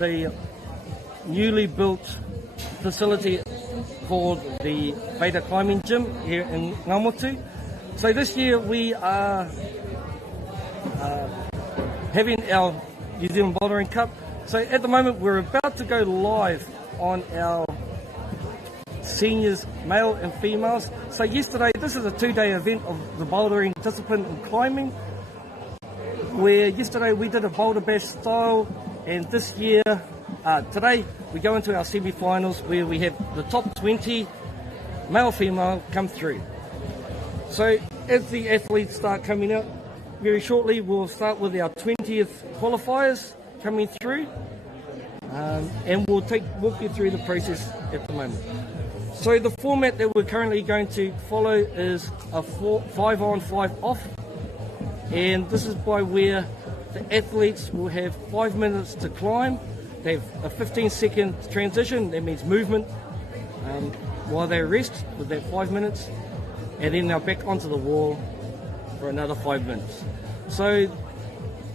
the newly built facility called the Beta Climbing Gym here in Ngāmotu. So this year we are having our New Zealand Bouldering Cup. So at the moment we're about to go live on our seniors, male and females. So yesterday, this is a 2-day event of the bouldering discipline and climbing, where yesterday we did a boulder bash style, and this year, today, we go into our semi-finals where we have the top 20 male female come through. So as the athletes start coming out, very shortly we'll start with our 20th qualifiers coming through, and we'll walk you through the process at the moment. So the format that we're currently going to follow is a 5 on 5 off, and this is by where the athletes will have 5 minutes to climb. They have a 15-second transition, that means movement, while they rest with that 5 minutes, and then they're back onto the wall for another 5 minutes. So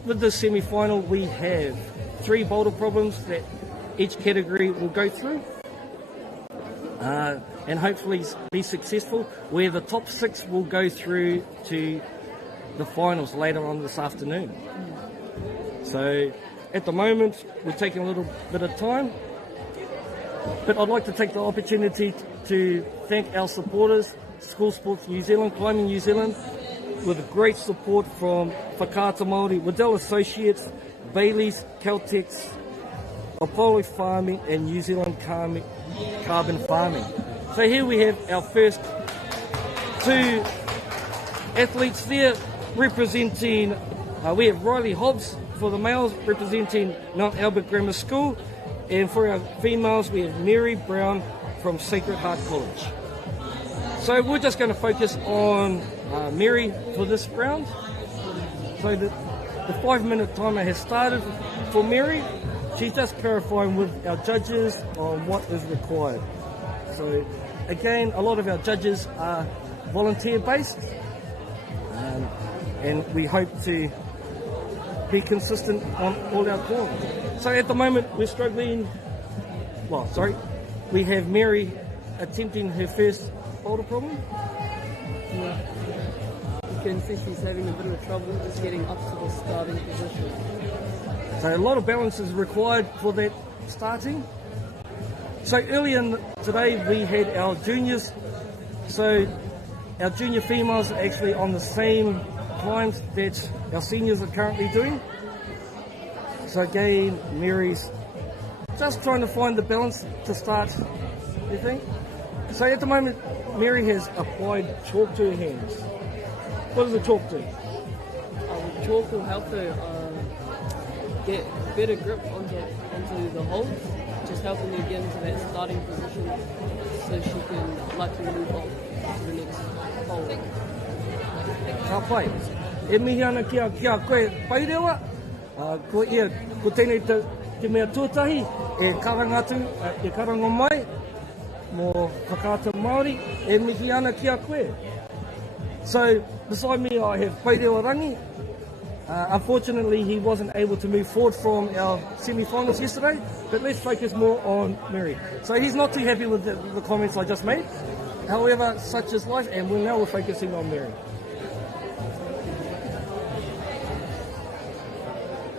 with this semi-final we have 3 boulder problems that each category will go through, and hopefully be successful, where the top 6 will go through to the finals later on this afternoon. So at the moment we're taking a little bit of time, but I'd like to take the opportunity to thank our supporters, School Sports New Zealand, Climbing New Zealand, with great support from Whakaata Māori, Waddell Associates, Bailey's, Caltex, Apollo Farming and New Zealand Carbon Farming. So here we have our first 2 athletes there representing, we have Riley Hobbs for the males representing Mount Albert Grammar School, and for our females we have Mary Brown from Sacred Heart College. So we're just going to focus on Mary for this round. So the 5-minute timer has started for Mary. She's just clarifying with our judges on what is required. So again, a lot of our judges are volunteer based, and we hope to be consistent on all our calls. So at the moment we're struggling, we have Mary attempting her first boulder problem. Yeah. You can see she's having a bit of trouble just getting up to the starting position. So a lot of balance is required for that starting. So earlier today we had our juniors. So our junior females are actually on the same climbs that our seniors are currently doing. So again, Mary's just trying to find the balance to start everything. So at the moment, Mary has applied chalk to her hands. What does the chalk do? Chalk will help her get better grip onto the holes, just helping her get into that starting position so she can likely move on to the next hole. Ka pai. E mihi ana kia koe pairewa, ko ia, ko tēnei te mea tuatahi, e karangatu, e karango mai, mō Whakaata Māori, e mihi ana kia koe. So beside me I have Pairewa Rangi. Unfortunately he wasn't able to move forward from our semi-finals yesterday, but let's focus more on Mary. So he's not too happy with the comments I just made. However, such is life, and now we're focusing on Mary.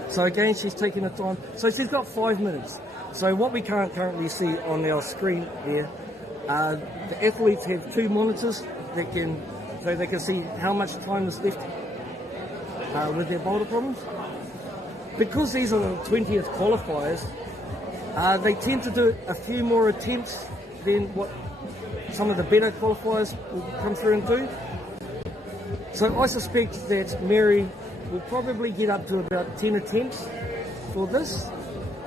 So again, she's taking her time. So she's got 5 minutes. So what we can't currently see on our screen there, the athletes have 2 monitors that so they can see how much time is left with their boulder problems. Because these are the 20th qualifiers, they tend to do a few more attempts than what some of the better qualifiers will come through and do. So I suspect that Mary will probably get up to about 10 attempts for this,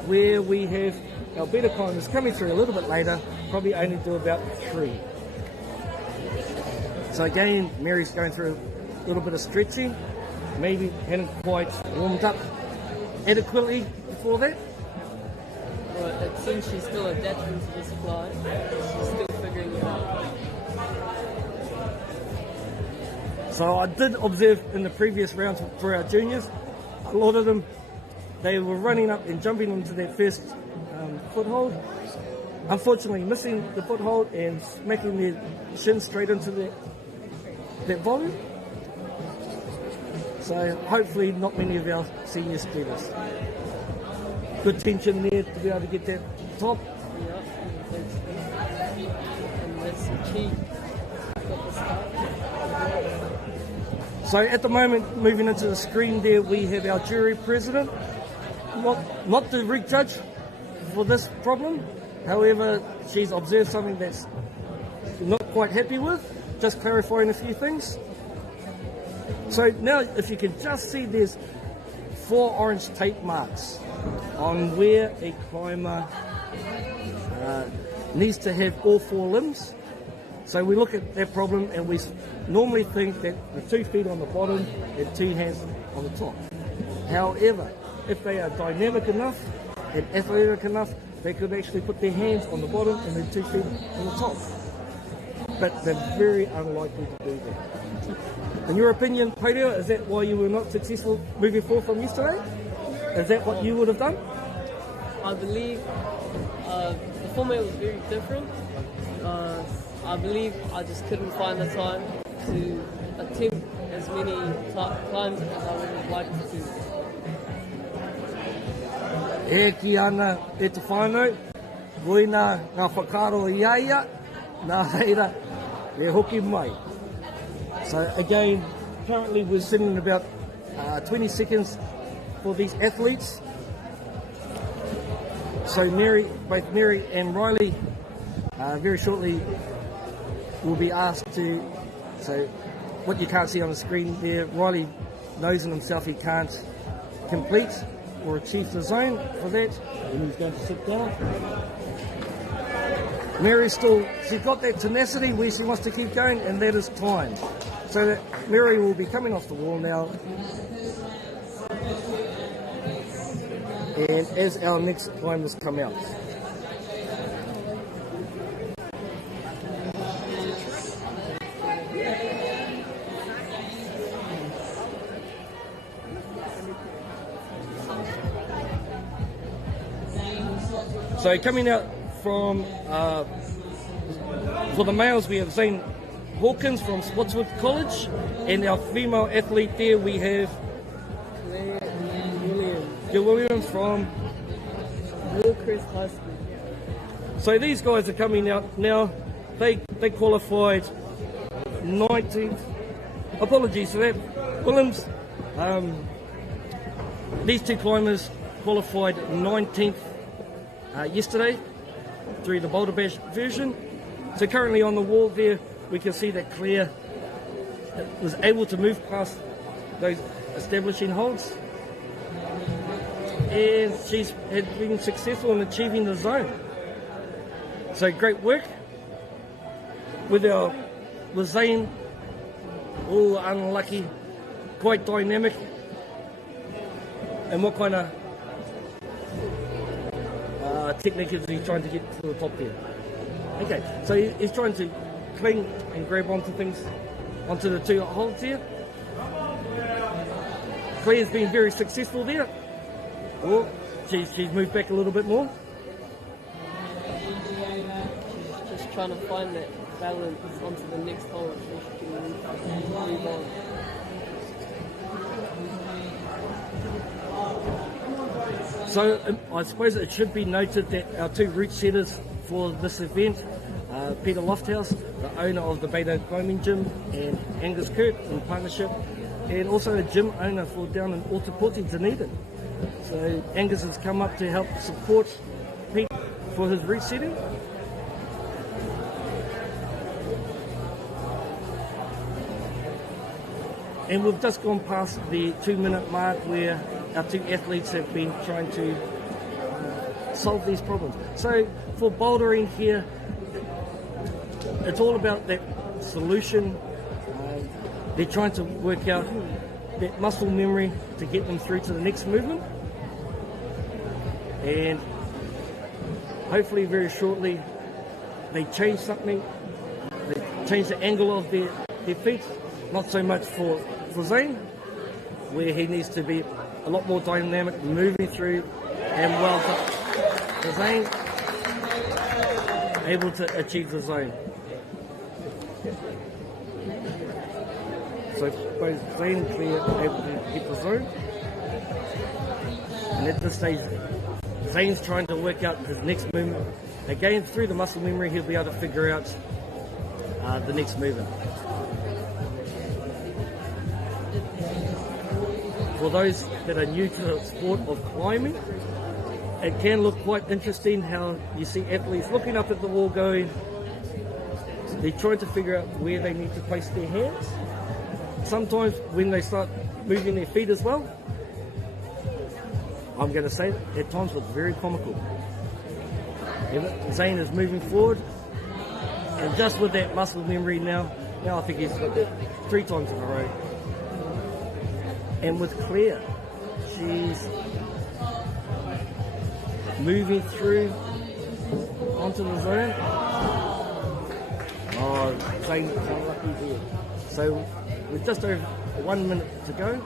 where we have our better climbers coming through a little bit later, probably only do about 3. So again, Mary's going through a little bit of stretching, maybe hadn't quite warmed up adequately before that. Well, it seems she's still adapting to this climb. She's still figuring it out. So I did observe in the previous rounds for our juniors, a lot of them they were running up and jumping into their first foothold, unfortunately missing the foothold and smacking their shin straight into that volume. So hopefully not many of our seniors do this. Good tension there to be able to get that top. And that's the key. So at the moment, moving into the screen there, we have our jury president, not the rig judge for this problem. However, she's observed something that's not quite happy with, just clarifying a few things. So now, if you can just see, there's 4 orange tape marks on where a climber needs to have all 4 limbs. So we look at that problem and we normally think that the 2 feet on the bottom and 2 hands on the top. However, if they are dynamic enough and athletic enough, they could actually put their hands on the bottom and then 2 feet on the top. But they're very unlikely to do that. In your opinion, Peter, is that why you were not successful moving forward from yesterday? Is that what you would have done? I believe the format was very different. I believe I just couldn't find the time to attempt as many climbs as I would have liked to. E ki ana e te whānau, goina ngā whakaro i aia, nā heira e hoki mai. So again, currently we're sitting about 20 seconds for these athletes. So both Mary and Riley very shortly will be asked to, so what you can't see on the screen there, Riley knows in himself he can't complete or achieve the zone for that, and he's going to sit down. Mary's still, she's got that tenacity where she wants to keep going, and that is time. So that Mary will be coming off the wall now. And as our next climbers come out. So coming out from, for the males, we have Zane Hawkins from Spotswood College, and our female athlete there we have Claire Williams from Hillcrest High School. So these guys are coming out now. They qualified 19th. Apologies for that. Williams, these 2 climbers qualified 19th yesterday through the boulder bash version. So currently on the wall there, we can see that Claire was able to move past those establishing holds, and she's been successful in achieving the zone. So great work with Zane, all unlucky, quite dynamic. And what kind of technique is he trying to get to the top there? Okay, so he's trying to cling and grab onto things, onto the 2 holds here. Claire's been very successful there. Oh, she's moved back a little bit more. She's just trying to find that balance onto the next hole so she can move on. So I suppose it should be noted that our 2 route setters for this event, Peter Lofthouse, the owner of the Beto Climbing Gym, and Angus Kirk in partnership, and also a gym owner for down in Otapoti, Dunedin. So Angus has come up to help support Pete for his route setting. And we've just gone past the 2-minute mark where our 2 athletes have been trying to solve these problems. So for bouldering here, it's all about that solution. They're trying to work out that muscle memory to get them through to the next movement. And hopefully very shortly they change something. They change the angle of their feet. Not so much for Zane, where he needs to be a lot more dynamic, moving through, and well done. So Zane able to achieve the zone. So both Zane and Claire able to hit the zone. And at this stage, Zane's trying to work out his next movement. Again, through the muscle memory, he'll be able to figure out the next movement. For those that are new to the sport of climbing, it can look quite interesting how you see athletes looking up at the wall going, they're trying to figure out where they need to place their hands. Sometimes when they start moving their feet as well, I'm going to say at times it's very comical. Zane is moving forward, and just with that muscle memory now I think he's got that 3 times in a row. And with Claire, she's moving through onto the zone. Oh, Zane's unlucky there. So with just over 1 minute to go,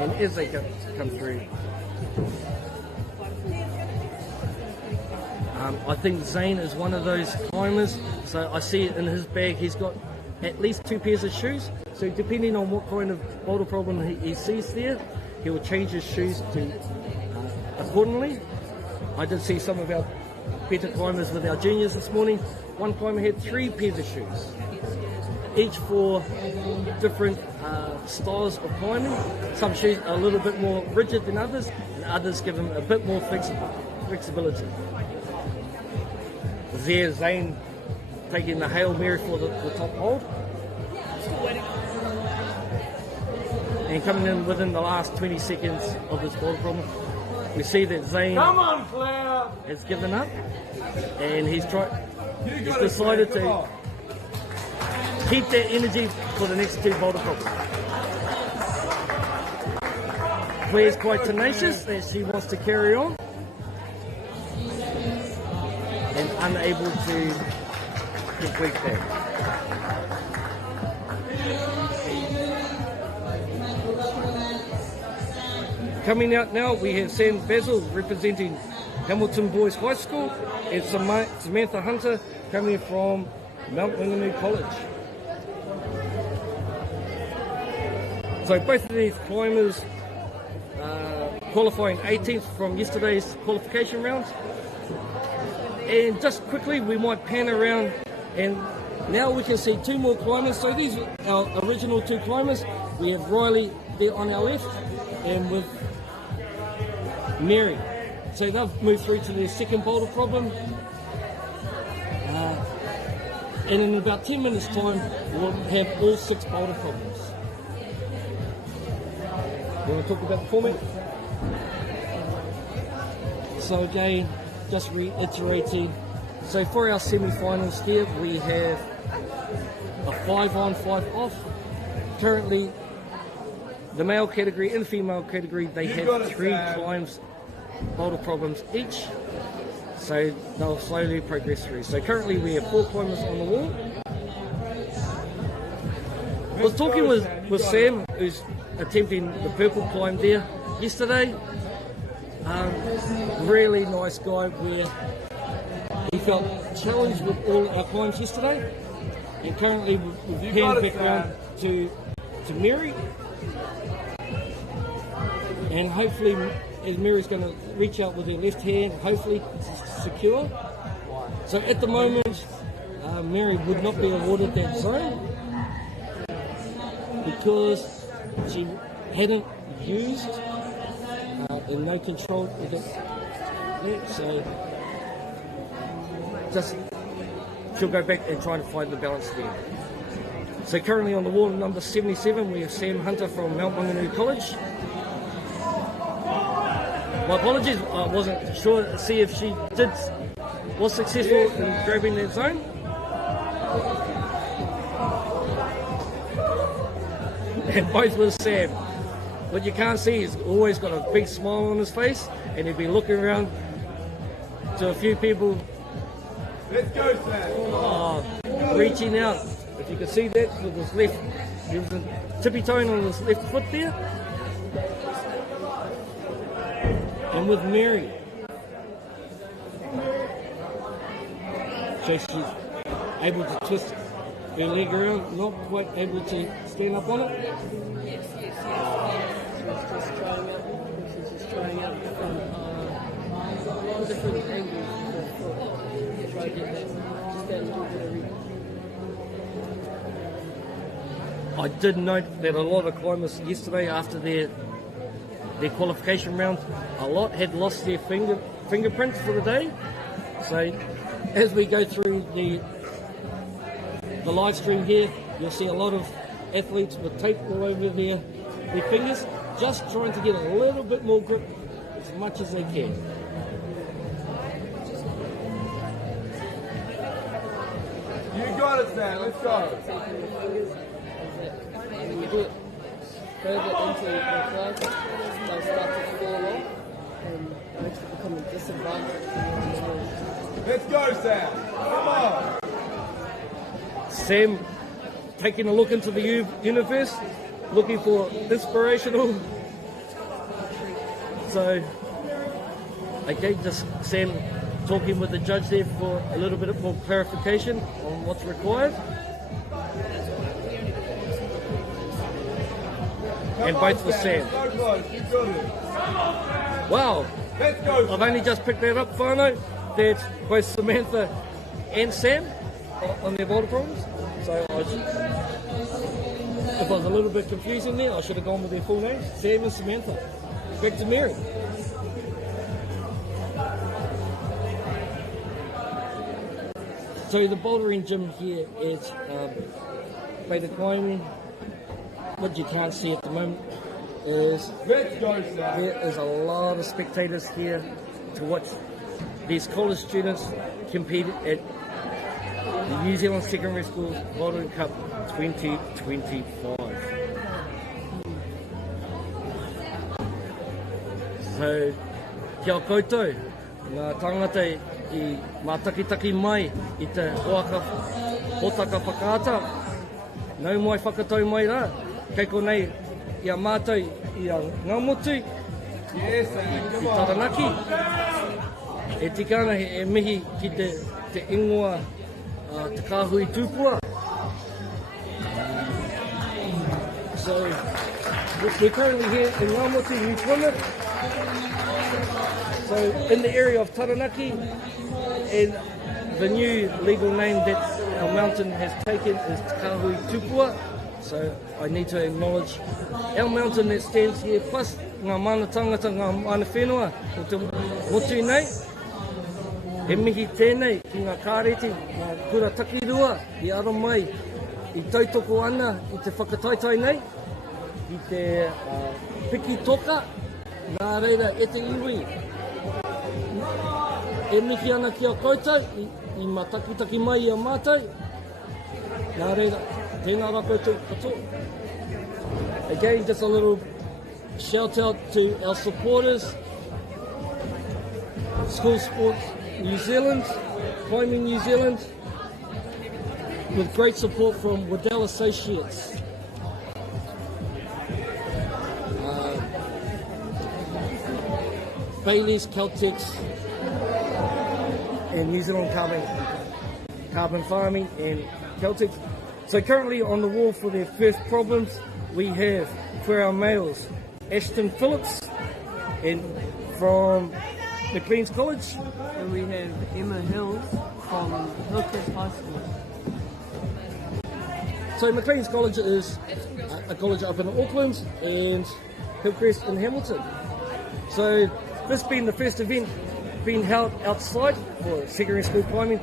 and as they come through, I think Zane is one of those climbers. So I see it in his bag, he's got at least 2 pairs of shoes. So depending on what kind of boulder problem he sees there, he will change his shoes to accordingly. I did see some of our better climbers with our juniors this morning. One climber had 3 pairs of shoes, each for different styles of climbing. Some shoes are a little bit more rigid than others, and others give them a bit more flexibility. There, Zane taking the Hail Mary for the top hold. And coming in within the last 20 seconds of this boulder problem, we see that Zane has given up, and he's decided to keep that energy for the next 2 boulder problems. Claire's quite tenacious that she wants to carry on, and unable to complete that. Coming out now, we have Sam Basil representing Hamilton Boys High School, and Samantha Hunter coming from Mount Maunganui College. So both of these climbers qualifying 18th from yesterday's qualification rounds. And just quickly, we might pan around, and now we can see 2 more climbers. So these are our original 2 climbers. We have Riley there on our left, and with Mary. So they've moved through to their second boulder problem. And in about 10 minutes time, we'll have all 6 boulder problems. You want to talk about the format? So again, just reiterating. So for our semi-finals here, we have a 5 on, 5 off. Currently, the male category and the female category, they have 3 climbs, boulder problems each. So they'll slowly progress through. So currently we have 4 climbers on the wall. I was talking with Sam, who's attempting the purple climb there yesterday. Really nice guy, where he felt challenged with all our climbs yesterday. And currently we've panned back around to Mary. And hopefully, as Mary's going to reach out with her left hand, hopefully it's secure. So at the moment, Mary would not be awarded that zone because she hadn't used and no control with it. So just she'll go back and try to find the balance there. So currently on the wall number 77, we have Sam Hunter from Mount Maunganui College. My apologies, I wasn't sure to see if she was successful in grabbing that zone. And both with Sam. What you can't see, he's always got a big smile on his face, and he'd be looking around to a few people. Let's go, Sam. Reaching out. If you can see that with his left, gives him tippy-toeing on his left foot there. And with Mary. So she's able to twist her leg around, not quite able to stand up on it. Yes. She's just trying out different angles of the foot. Try to get that, just that little bit of reach. I did note that a lot of climbers yesterday after their qualification round, a lot had lost their fingerprints for the day. So as we go through the live stream here, you'll see a lot of athletes with tape all over their fingers, just trying to get a little bit more grip as much as they can. You got it, Sam. Let's go. When you do it further into the class, they'll start to fall off and actually become a disadvantage. Let's go, Sam. Come on. Sam taking a look into the universe, looking for inspirational. So, okay, just Sam talking with the judge there for a little bit more clarification on what's required. And both for Sam. Wow, Let's go. I've only just picked that up, whānau, that both Samantha and Sam on their boulder problems. So if I was a little bit confusing there, I should have gone with their full names, Sam and Samantha. Back to Mary. So the bouldering gym here is Beta Climbing. What you can't see at the moment is Let's go, Sam. there is a lot of spectators here to watch these college students compete at the New Zealand Secondary School Bouldering Cup 2025. So, kia koutou, ngā tangata I mātakitaki mai I te hotaka whakaata. Nau mai whakatau mai rā. Kei konei I a mātou I a ngamotu Yes, Sam. I Come on. Taranaki. E tikana e mihi ki te ingoa te kāhui tūpua. So, we're currently here in Ngamotu, New Plymouth. So, in the area of Taranaki, and the new legal name that our mountain has taken is Te Kāhui Tupua. So, I need to acknowledge our mountain that stands here, plus ngā mana tangata, ngā mana whenua, o te motu nei. He mihi tēnei ki ngā kāreti, ngā kura takirua, I aro mai, I tautoko ana, I te whakataitai nei, I te piki toka, nā reira e te iwi. E mihi ana ki a koutou, I mā takitaki mai I a mātou, nā reira, tēnā rā koutou katoa. Again, just a little shout out to our supporters, School Sports New Zealand, Climbing New Zealand, with great support from Waddell Associates. Bailey's, Caltex, and New Zealand Carbon Farming and Caltex. So currently on the wall for their first problems, we have for our males, Ashton Phillips, and from McLean's College. And we have Emma Hills from Hillcrest High School. So McLean's College is a college up in Auckland and Hillcrest in Hamilton. So this being the first event being held outside for secondary school climbing,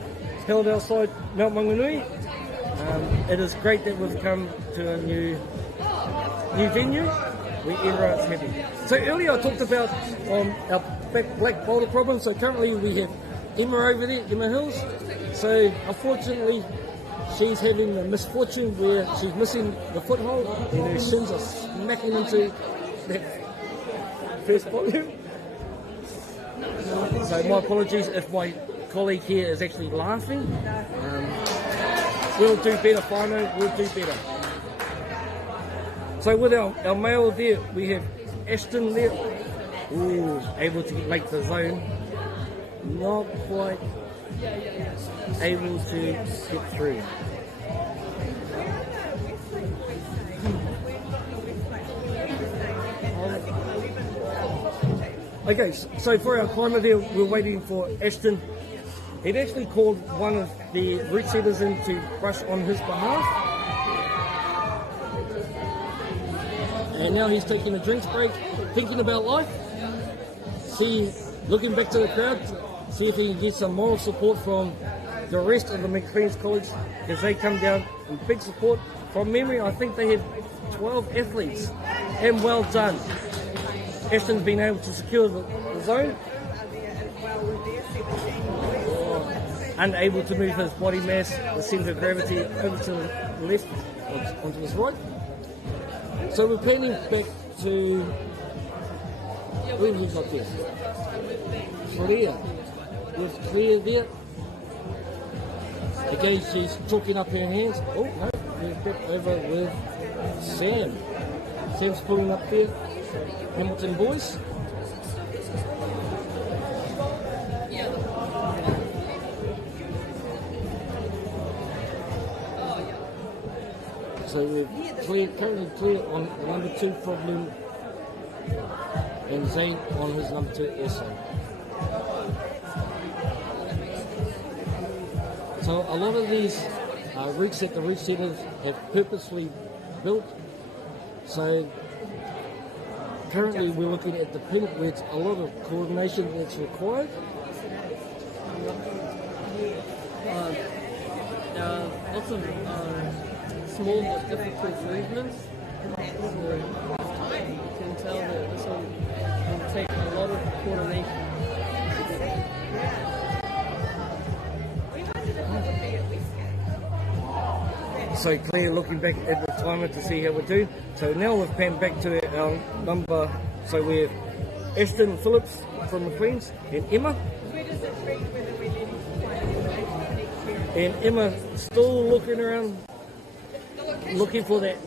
held outside Mount Maunganui. It is great that we've come to a new venue where everyone's happy. So earlier I talked about our black boulder problem. So currently we have Emma over there, Emma Hills. So unfortunately she's having the misfortune where she's missing the foothold and her shins are smacking into that first volume. So my apologies if my colleague here is actually laughing. We'll do better, whānau, we'll do better. So with our male there, we have Ashton there. Ooh, able to make the zone. Not quite able to get through. Okay, so for our climber there, we're waiting for Ashton. He'd actually called one of the route setters in to brush on his behalf. And now he's taking a drinks break, thinking about life. Looking back to the crowd, see if he can get some moral support from the rest of the McLean's College as they come down in big support. From memory, I think they had 12 athletes, and well done. Ashton's been able to secure the zone. Unable to move his body mass, the centre of gravity over to the left, onto his right. So we're panning back to, who have we got there? Claire. With Claire there. Again, she's talking up her hands. Oh, no, we're back over with Sam. Sam's pulling up there. Hamilton boys. So we're currently clear on the number 2 problem, and Zane on his number 2 also. So a lot of these routes that the route setters have purposely built. So currently we're looking at the pink where it's a lot of coordination that's required. There are lots of small but difficult movements. So you can tell that this one will take a lot of coordination. So Claire looking back at the timer to see how we do. So now we've panned back to our number. So we have Ashton Phillips from McLean's and Emma. And Emma still looking around, looking for that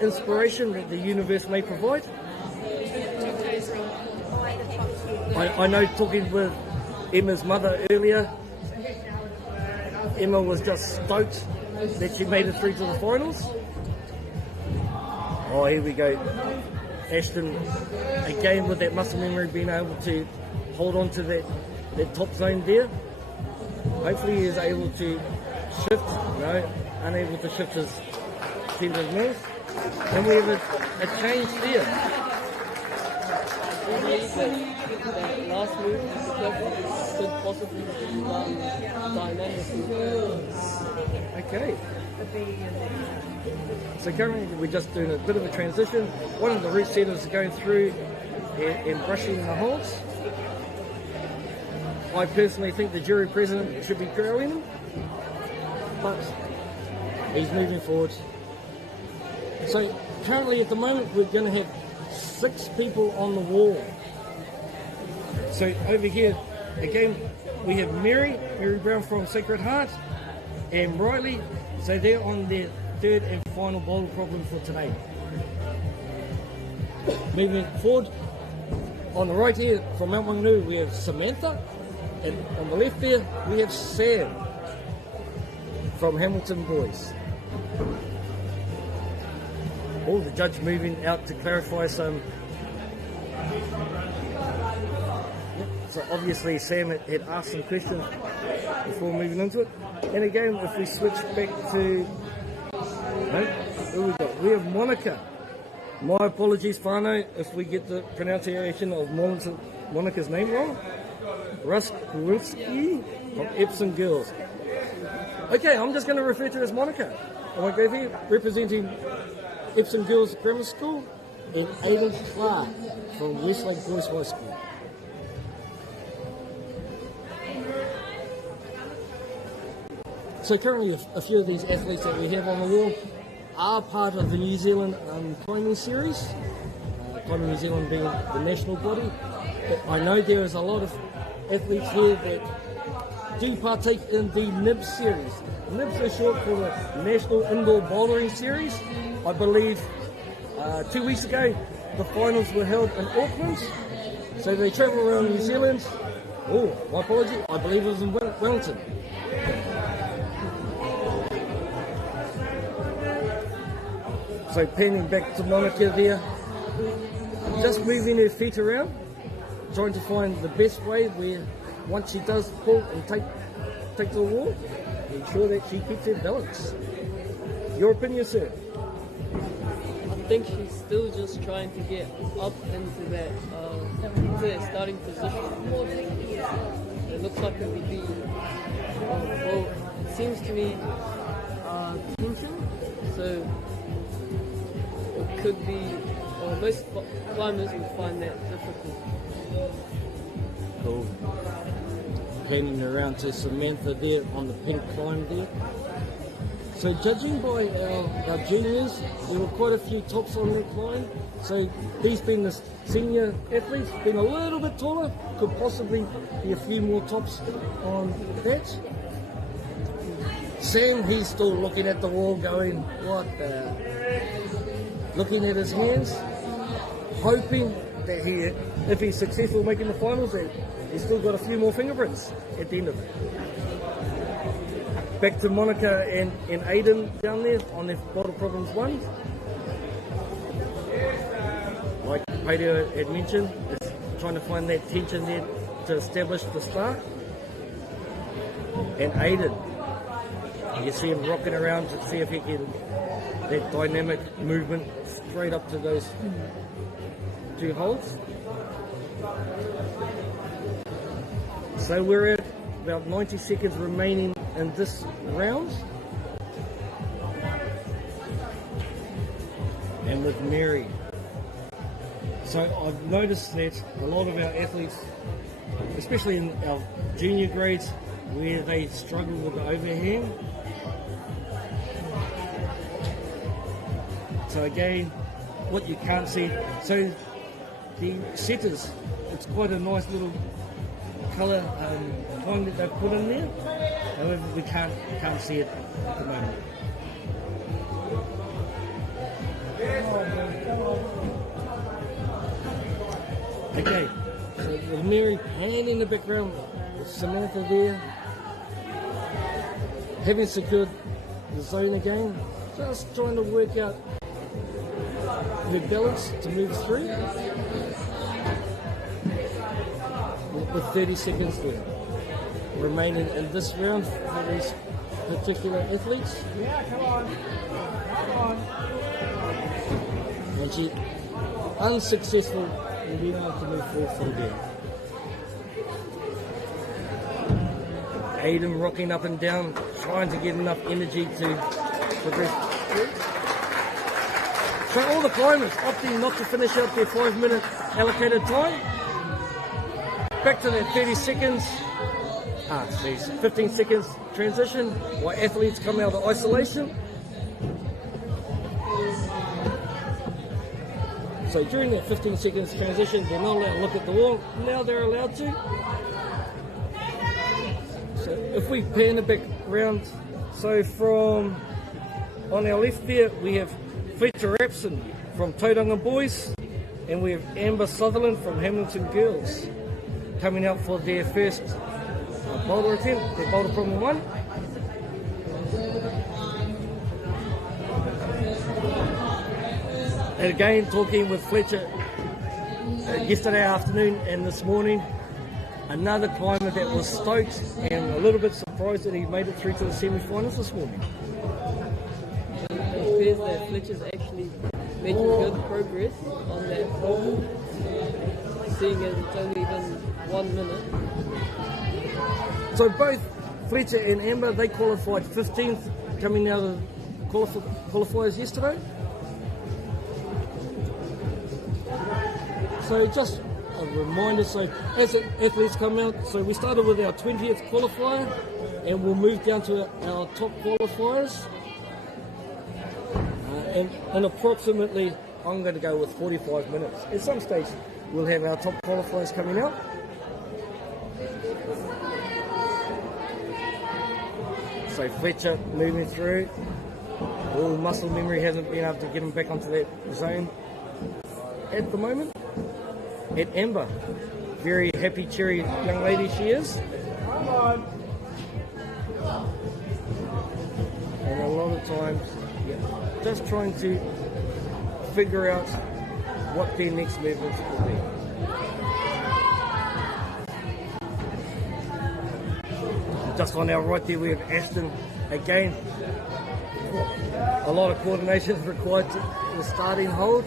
inspiration that the universe may provide. I know talking with Emma's mother earlier, Emma was just stoked that she made it through to the finals. Oh, here we go. Ashton, again with that muscle memory, being able to hold on to that top zone there. Hopefully he is able to shift, unable to shift his centre of move. And we have a change there. I believe that last move could possibly be dynamic. Okay. So currently we're just doing a bit of a transition. One of the route setters is going through and brushing the holes. I personally think the jury president should be crowing him, but he's moving forward. So currently at the moment we're going to have 6 people on the wall. So over here again we have Mary Brown from Sacred Heart, and Riley. So they're on their 3rd and final boulder problem for today. Moving forward, on the right here from Mount Maunganui we have Samantha, and on the left there we have Sam from Hamilton Boys. Oh, the judge moving out to clarify some. So obviously Sam had asked some questions before moving into it. And again, if we switch back to, who we got? We have Monica. My apologies, whānau, if we get the pronunciation of Monica's name wrong. Ruskowski from Epsom Girls. Okay, I'm just going to refer to her as Monica. I won't go there. Representing Epsom Girls Grammar School, and Aidan Clark from Westlake Boys High School. So currently a few of these athletes that we have on the wall are part of the New Zealand climbing series, Climbing New Zealand being the national body. But I know there is a lot of athletes here that do partake in the NIB series. NIBs are short for the National Indoor Bouldering Series. I believe 2 weeks ago, the finals were held in Auckland. So they travel around New Zealand. Oh, my apology. I believe it was in Wellington. So panning back to Monica there. Just moving her feet around. Trying to find the best way where once she does pull and take to the wall, ensure that she keeps her balance. Your opinion, sir? I think she's still just trying to get up into that starting position. It looks like it would be, well, it seems to me tension, so it could be, most climbers would find that difficult. Cool. Panning around to Samantha there on the pink climb there. So judging by our juniors, there were quite a few tops on their climb. So these being the senior athletes, being a little bit taller, could possibly be a few more tops on that. Sam, he's still looking at the wall going, what the... Looking at his hands, hoping that if he's successful making the finals, that he's still got a few more fingerprints at the end of it. Back to Monica and Aiden down there on their Boulder Problems 1. Like Peter had mentioned, it's trying to find that tension there to establish the start. And Aiden, you see him rocking around to see if he can, that dynamic movement straight up to those 2 holes. So we're at about 90 seconds remaining in this round. And with Mary. So I've noticed that a lot of our athletes, especially in our junior grades, where they struggle with the overhang. So again, what you can't see, so the setters, it's quite a nice little colour time that they've put in there. However, we can't see it at the moment. Okay, so with Mary hand in the background, with Samantha there, having secured the zone again, just trying to work out her balance to move through. With 30 seconds there remaining in this round for these particular athletes. Yeah, come on. And she unsuccessful in being able to move forward from there. Aiden rocking up and down, trying to get enough energy to progress. So all the climbers opting not to finish out their 5-minute allocated time. Back to that 30 seconds, 15 seconds transition while athletes come out of isolation. So during that 15 seconds transition, they're not allowed to look at the wall. Now they're allowed to. So if we pan it back round, so from on our left there, we have Fletcher Rapson from Tauranga Boys, and we have Amber Sutherland from Hamilton Girls coming out for their first boulder attempt, their Boulder Problem 1. And again, talking with Fletcher yesterday afternoon and this morning, another climber that was stoked and a little bit surprised that he made it through to the semi-finals this morning. It appears that Fletcher's actually making good progress on that problem, seeing as it's only been 1 minute. So both Fletcher and Amber, they qualified 15th coming out of qualifiers yesterday. So just a reminder, so as athletes come out, so we started with our 20th qualifier and we'll move down to our top qualifiers. And approximately, I'm going to go with 45 minutes. At some stage, we'll have our top qualifiers coming out. So Fletcher moving through. Well, muscle memory hasn't been able to get him back onto that zone at the moment. At Amber, very happy, cheery young lady she is. Come on. And a lot of times, just trying to figure out what their next movements will be. Just on our right there, we have Ashton again. A lot of coordination is required to the starting hold.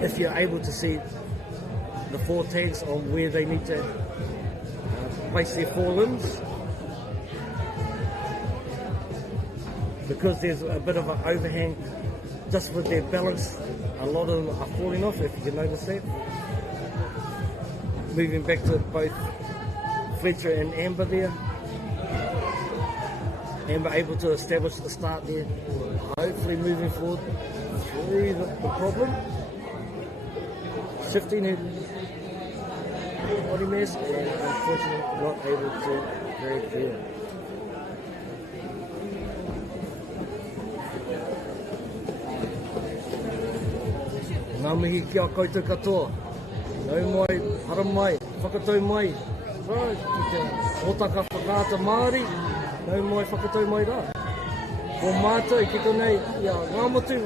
If you're able to see the four tags on where they need to place their forelimbs, because there's a bit of an overhang just with their balance, a lot of them are falling off, if you can notice that. Moving back to both Fletcher and Amber there. Amber able to establish the start there, hopefully moving forward through the problem. Shifting her body mass and unfortunately not able to very clear. Ngā mihi kia koutou katoa. Nau mai, hara mai, whakatau mai. Right, ki te hotaka whakaata Māori, nau mai whakatau mai rā. Ko mātou ki konei ia ngā motu,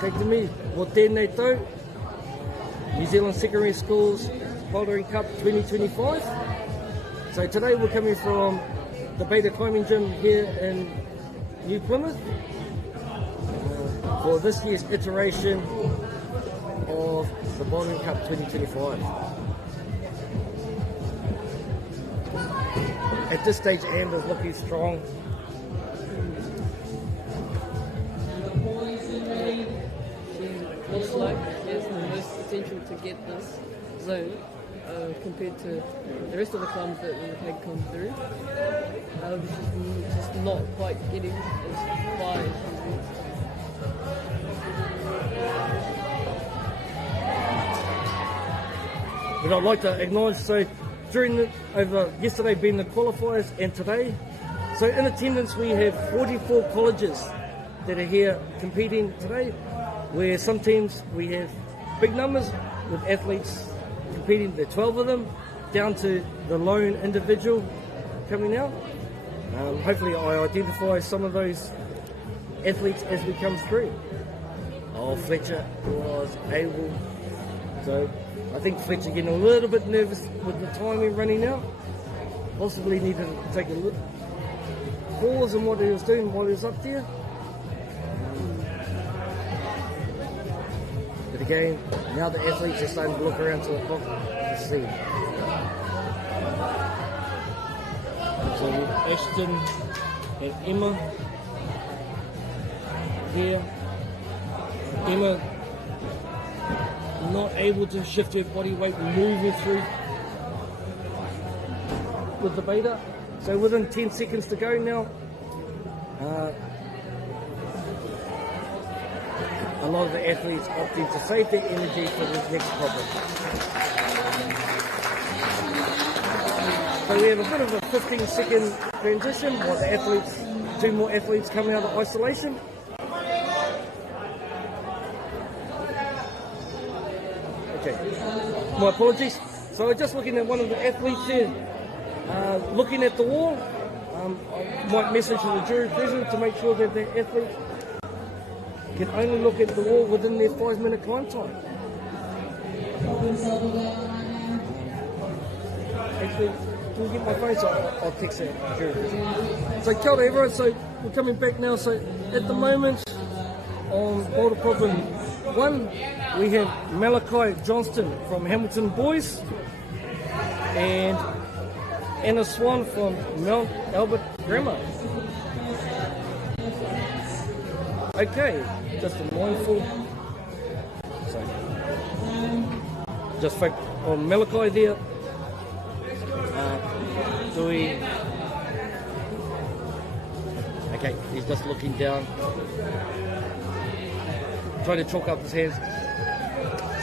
kei te mi, o tēnei tau, New Zealand Secondary Schools Bouldering Cup 2025. So today we're coming from the Beta Climbing Gym here in New Plymouth for this year's iteration of the Bouldering Cup 2025. At this stage, Amber's looking strong. She looks like she has the most potential to get this zone compared to the rest of the climbs that we've had come through. She's just not quite getting as far as she needs. But I'd like to acknowledge, so over yesterday being the qualifiers and today, so in attendance we have 44 colleges that are here competing today, where some teams we have big numbers with athletes competing, there are 12 of them, down to the lone individual coming out. Hopefully I identify some of those athletes as we come through. Oh, Fletcher was able, so I think Fletcher getting a little bit nervous with the timing running out. Possibly needed to take a little pause in what he was doing while he was up there. But again, now the athletes are starting to look around to the clock to see. So with Ashton and Emma here. Emma not able to shift her body weight, moving through with the beta. So within 10 seconds to go now, a lot of the athletes opting to save their energy for the next problem. So we have a bit of a 15-second transition while the athletes, two more athletes come out of isolation. Okay, my apologies. So we're just looking at one of the athletes here, looking at the wall. I might message the jury present to make sure that the athlete can only look at the wall within their 5-minute climb time. Actually, can you get my phone so I'll text that jury present. So kia ora everyone, so we're coming back now. So at the moment on boulder problem 1, we have Malachi Johnston from Hamilton Boys and Anna Swan from Mount Albert Grammar. Okay, just a mindful. So, just focus on Malachi there. Okay, he's just looking down, trying to chalk up his hands.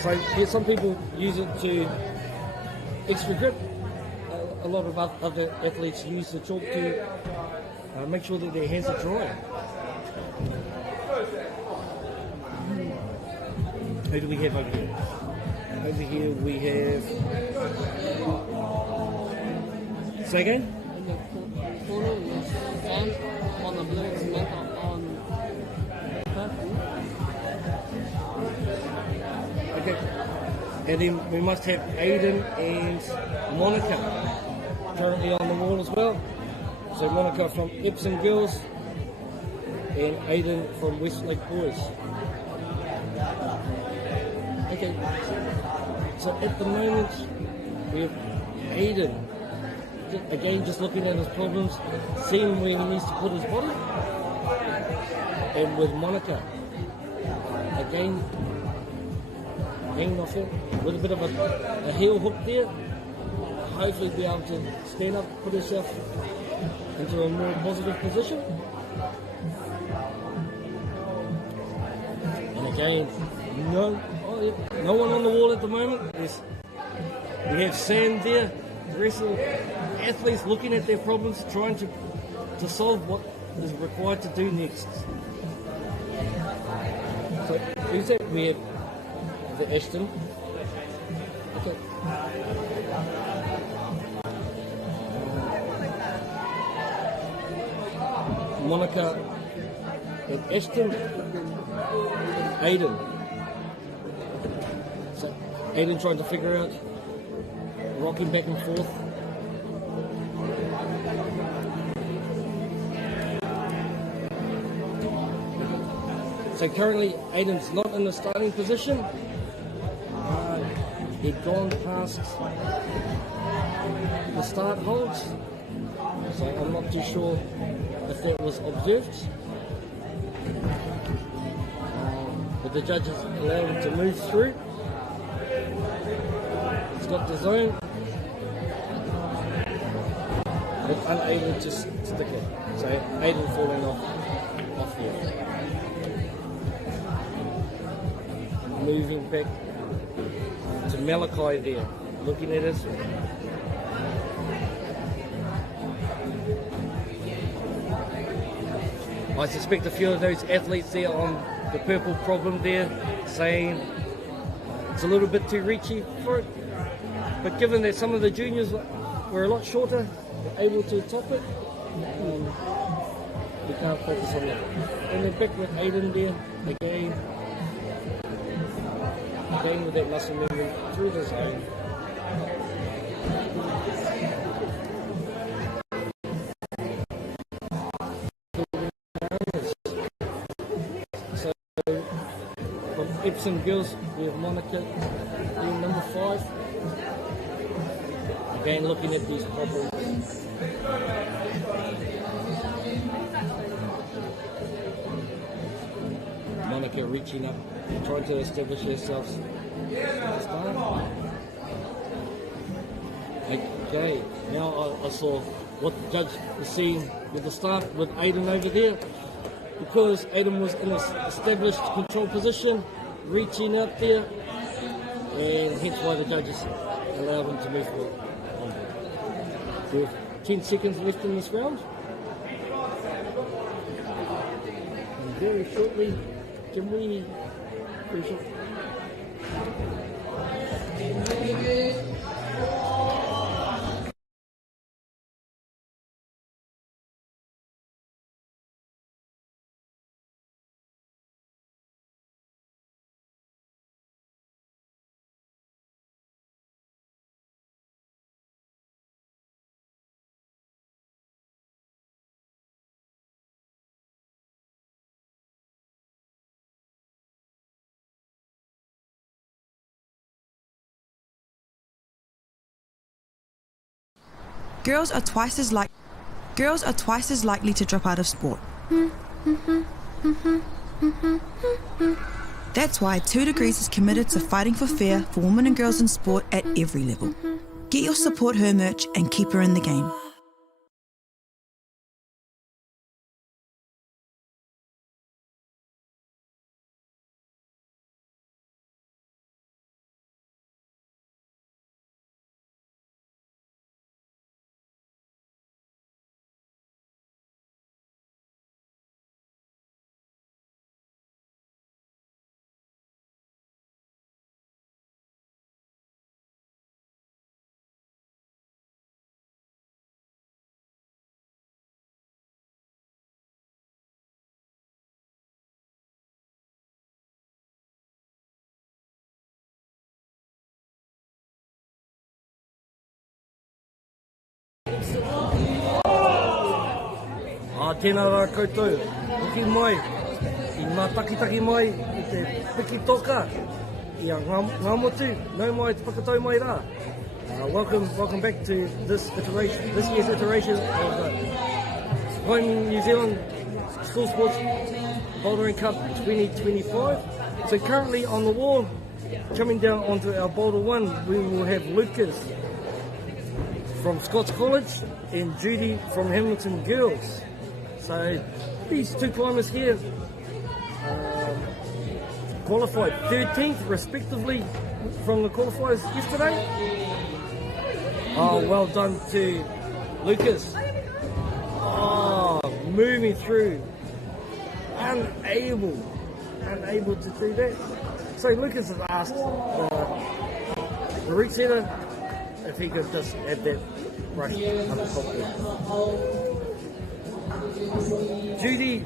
So yeah, some people use it to extra grip. A lot of other athletes use the chalk to make sure that their hands are dry. Who do we have over here? Over here we have... Say again? In the corner, we have Sam on the blue, Samantha on purple. Okay. And then we must have Aiden and Monica currently on the wall as well. So Monica from Epsom Girls and Aiden from Westlake Boys. Okay. So at the moment we have Aiden. Again, just looking at his problems, seeing where he needs to put his body. And with Monica, again, hanging off it with a bit of a heel hook there. Hopefully be able to stand up, put herself into a more positive position. And again, no one on the wall at the moment. We have Sam there, the rest of the athletes looking at their problems, trying to solve what is required to do next. So who's that? We have the Ashton. Okay. Monica and Ashton. Aiden. So Aiden trying to figure out rocking back and forth. So currently Aiden's not in the starting position. He'd gone past the start holds, so I'm not too sure if that was observed. But the judges allowed him to move through. He's got the zone, but unable to stick it. So Aiden falling off here. Moving back to Malachi there, looking at us. I suspect a few of those athletes there on the purple problem there saying it's a little bit too reachy for it. But given that some of the juniors were a lot shorter, were able to top it, we can't focus on that. And then back with Aiden there, again with that muscle movement through the zone. So from Epsom Girls, we have Monica being number 5. Again, looking at these problems. Monica reaching up, trying to establish herself. Okay, now I saw what the judge was seeing with the start with Aiden over there. Because Aiden was in an established control position, reaching out there, and hence why the judges allowed him to move forward. We have 10 seconds left in this round. And very shortly, can we... Very short. Girls are twice as likely to drop out of sport. That's why 2 Degrees is committed to fighting for fair for women and girls in sport at every level. Get your Support Her merch and keep her in the game. tēnā rā koutou, hoki mai, I ngā takitaki mai, I te piki toka, I a ngā motu, nau mai te whakatau mai rā. Welcome back to this year's iteration of the Home New Zealand School Sports Bouldering Cup 2025. So currently on the wall, coming down onto our Boulder 1, we will have Lucas from Scots College and Judy from Hamilton Girls. So these two climbers here qualified 13th respectively from the qualifiers yesterday. Oh, well done to Lucas. Oh, moving through. Unable to do that. So Lucas has asked the route setter if he could just add that brush on the top there. Judy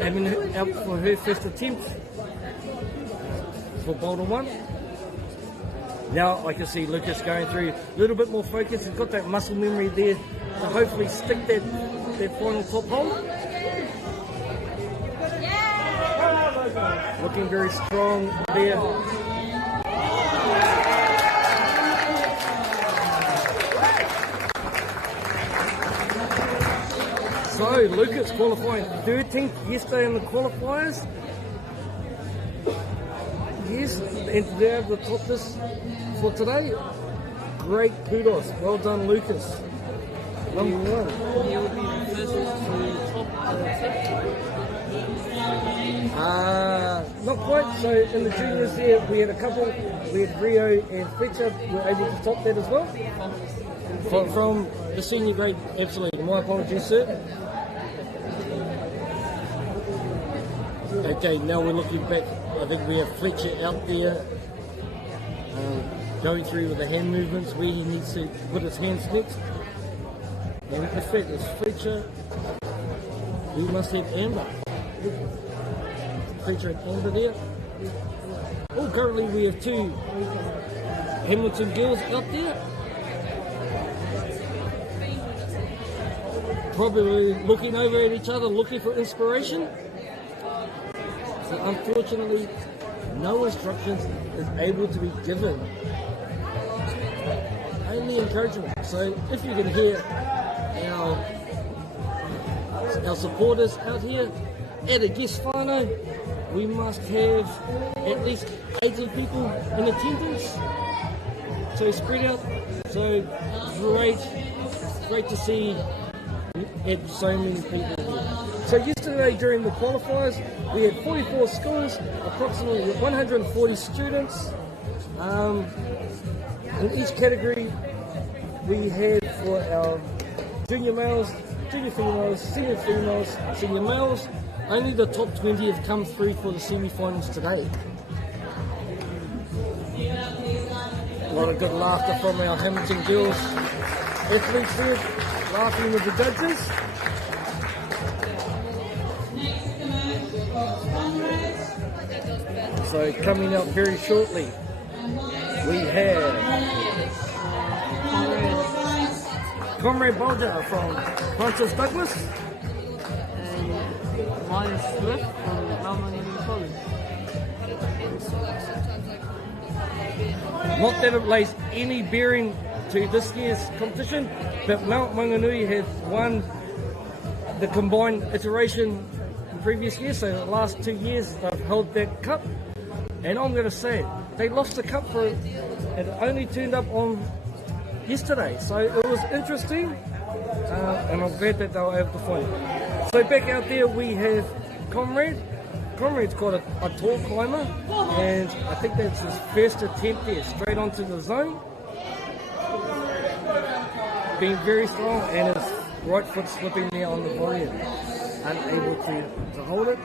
having out for her first attempt for Boulder 1. Now I can see Lucas going through a little bit more focus. He's got that muscle memory there to hopefully stick that final top hole. Looking very strong there. So Lucas qualifying 13th yesterday in the qualifiers. Yes, and to be able to top this for today, great kudos. Well done, Lucas. Number 1. He will be the first to top the set. Not quite. So in the juniors here, we had a couple. We had Rio and Fletcher were able to top that as well. From the senior grade, absolutely. My apologies, sir. Okay, now we're looking back. I think we have Fletcher out there going through with the hand movements where he needs to put his hands next. And in fact, it's Fletcher. We must have Amber. Fletcher and Amber there. Oh, currently we have 2 Hamilton girls out there. Probably looking over at each other, looking for inspiration. So unfortunately, no instructions is able to be given. Only encouragement. So if you can hear our supporters out here at a guest whānau, we must have at least 80 people in attendance. So spread out. So great to see so many people here. So yesterday during the qualifiers, we had 44 schools, approximately 140 students. In each category, we had for our junior males, junior females, senior males. Only the top 20 have come through for the semi-finals today. A lot of good laughter from our Hamilton girls athletes here, laughing with the judges. So coming up very shortly, we have Comrade Boulder from Francis Douglas. And Maya Swift from MΑORI College. Not that it lays any bearing to this year's competition, but Mount Maunganui have won the combined iteration in previous years, so the last 2 years they've held that cup. And I'm going to say it, they lost the cup for it, and it only turned up on yesterday, so it was interesting, and I'm glad that they were able to find it. So back out there we have Comrade. Comrade's got a tall climber, and I think that's his first attempt there, straight onto the zone. Being very strong, and his right foot slipping there on the volume, unable to hold it.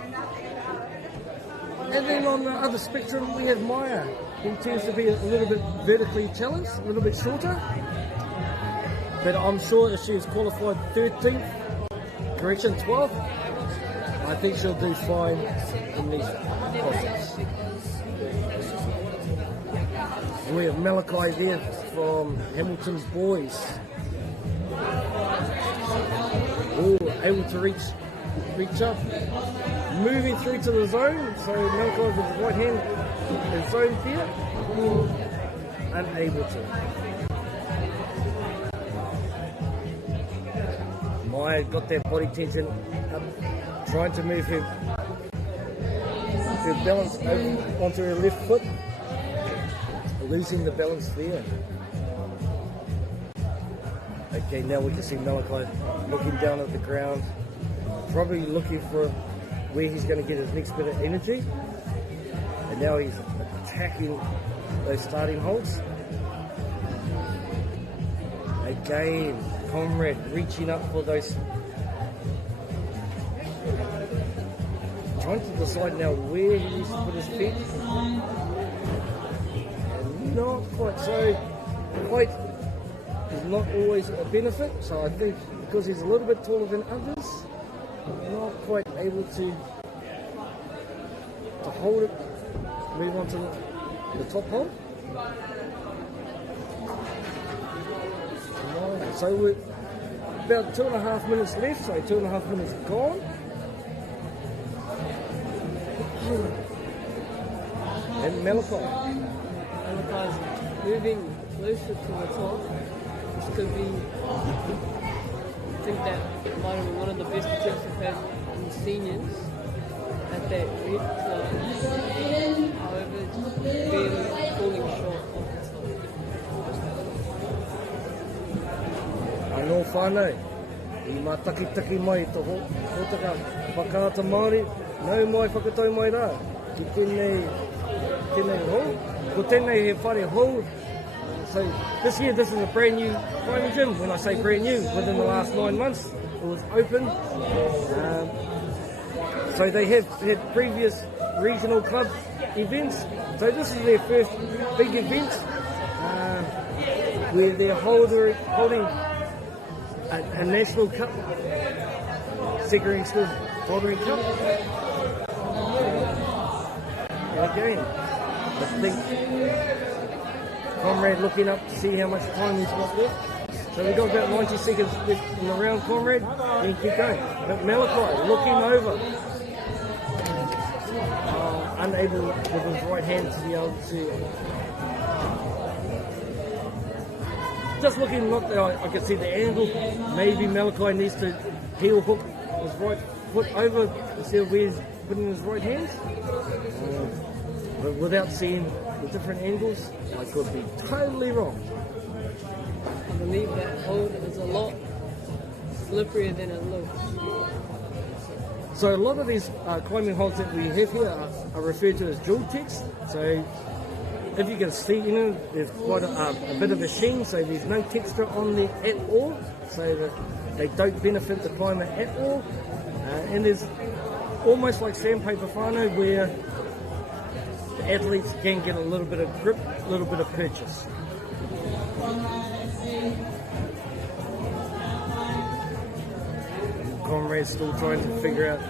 And then on the other spectrum we have Maya, who tends to be a little bit vertically challenged, a little bit shorter. But I'm sure if she's qualified 13th, correction 12th, I think she'll do fine in these process. And we have Malachi there from Hamilton's boys. Oh, able to reach up, moving through to the zone. So Malachi with his right hand is zone here, unable to. Maya got that body tension up, trying to move her balance over onto her left foot, losing the balance there. Okay, now we can see Malachi looking down at the ground, probably looking for where he's going to get his next bit of energy. And now he's attacking those starting holds. Again, Comrade reaching up for those. Trying to decide now where he needs to put his feet. And not quite so. Height is not always a benefit, so I think because he's a little bit taller than others, not quite able to hold it, move on to the top hold. So we're about 2.5 minutes left, so 2.5 minutes gone. And Malachi's moving closer to the top. This could be, I think that might have been one of the best attempts we've had in the seniors at that red line. However, just barely falling short of the top. Anō whānau, I mā taki mai to hōtaka whakaata Māori, nau mai whakatau mai rā, ki tēnei hou, ko tēnei he whare hou. So this year, this is a brand new climbing gym. When I say brand new, within the last 9 months, it was open. So they have had previous regional club events. So this is their first big event where they're holding a national cup, Secondary School Bouldering Cup. And again, I think Comrade looking up to see how much time he's got left. So we've got about 90 seconds left in the round, Comrade. Then keep going. But Malachi looking over. Unable with his right hand to be able to. Just looking, not that I can see the angle. Maybe Malachi needs to heel hook his right foot over to see where he's putting his right hand. But without seeing the different angles, I could be totally wrong. I believe that hold is a lot slipperier than it looks. So a lot of these climbing holds that we have here are referred to as dual text. So if you can see, there's quite a bit of a sheen, so there's no texture on there at all, so that they don't benefit the climber at all. And there's almost like sandpaper whānau where the athletes can get a little bit of grip, a little bit of purchase. Comrade's still trying to figure out,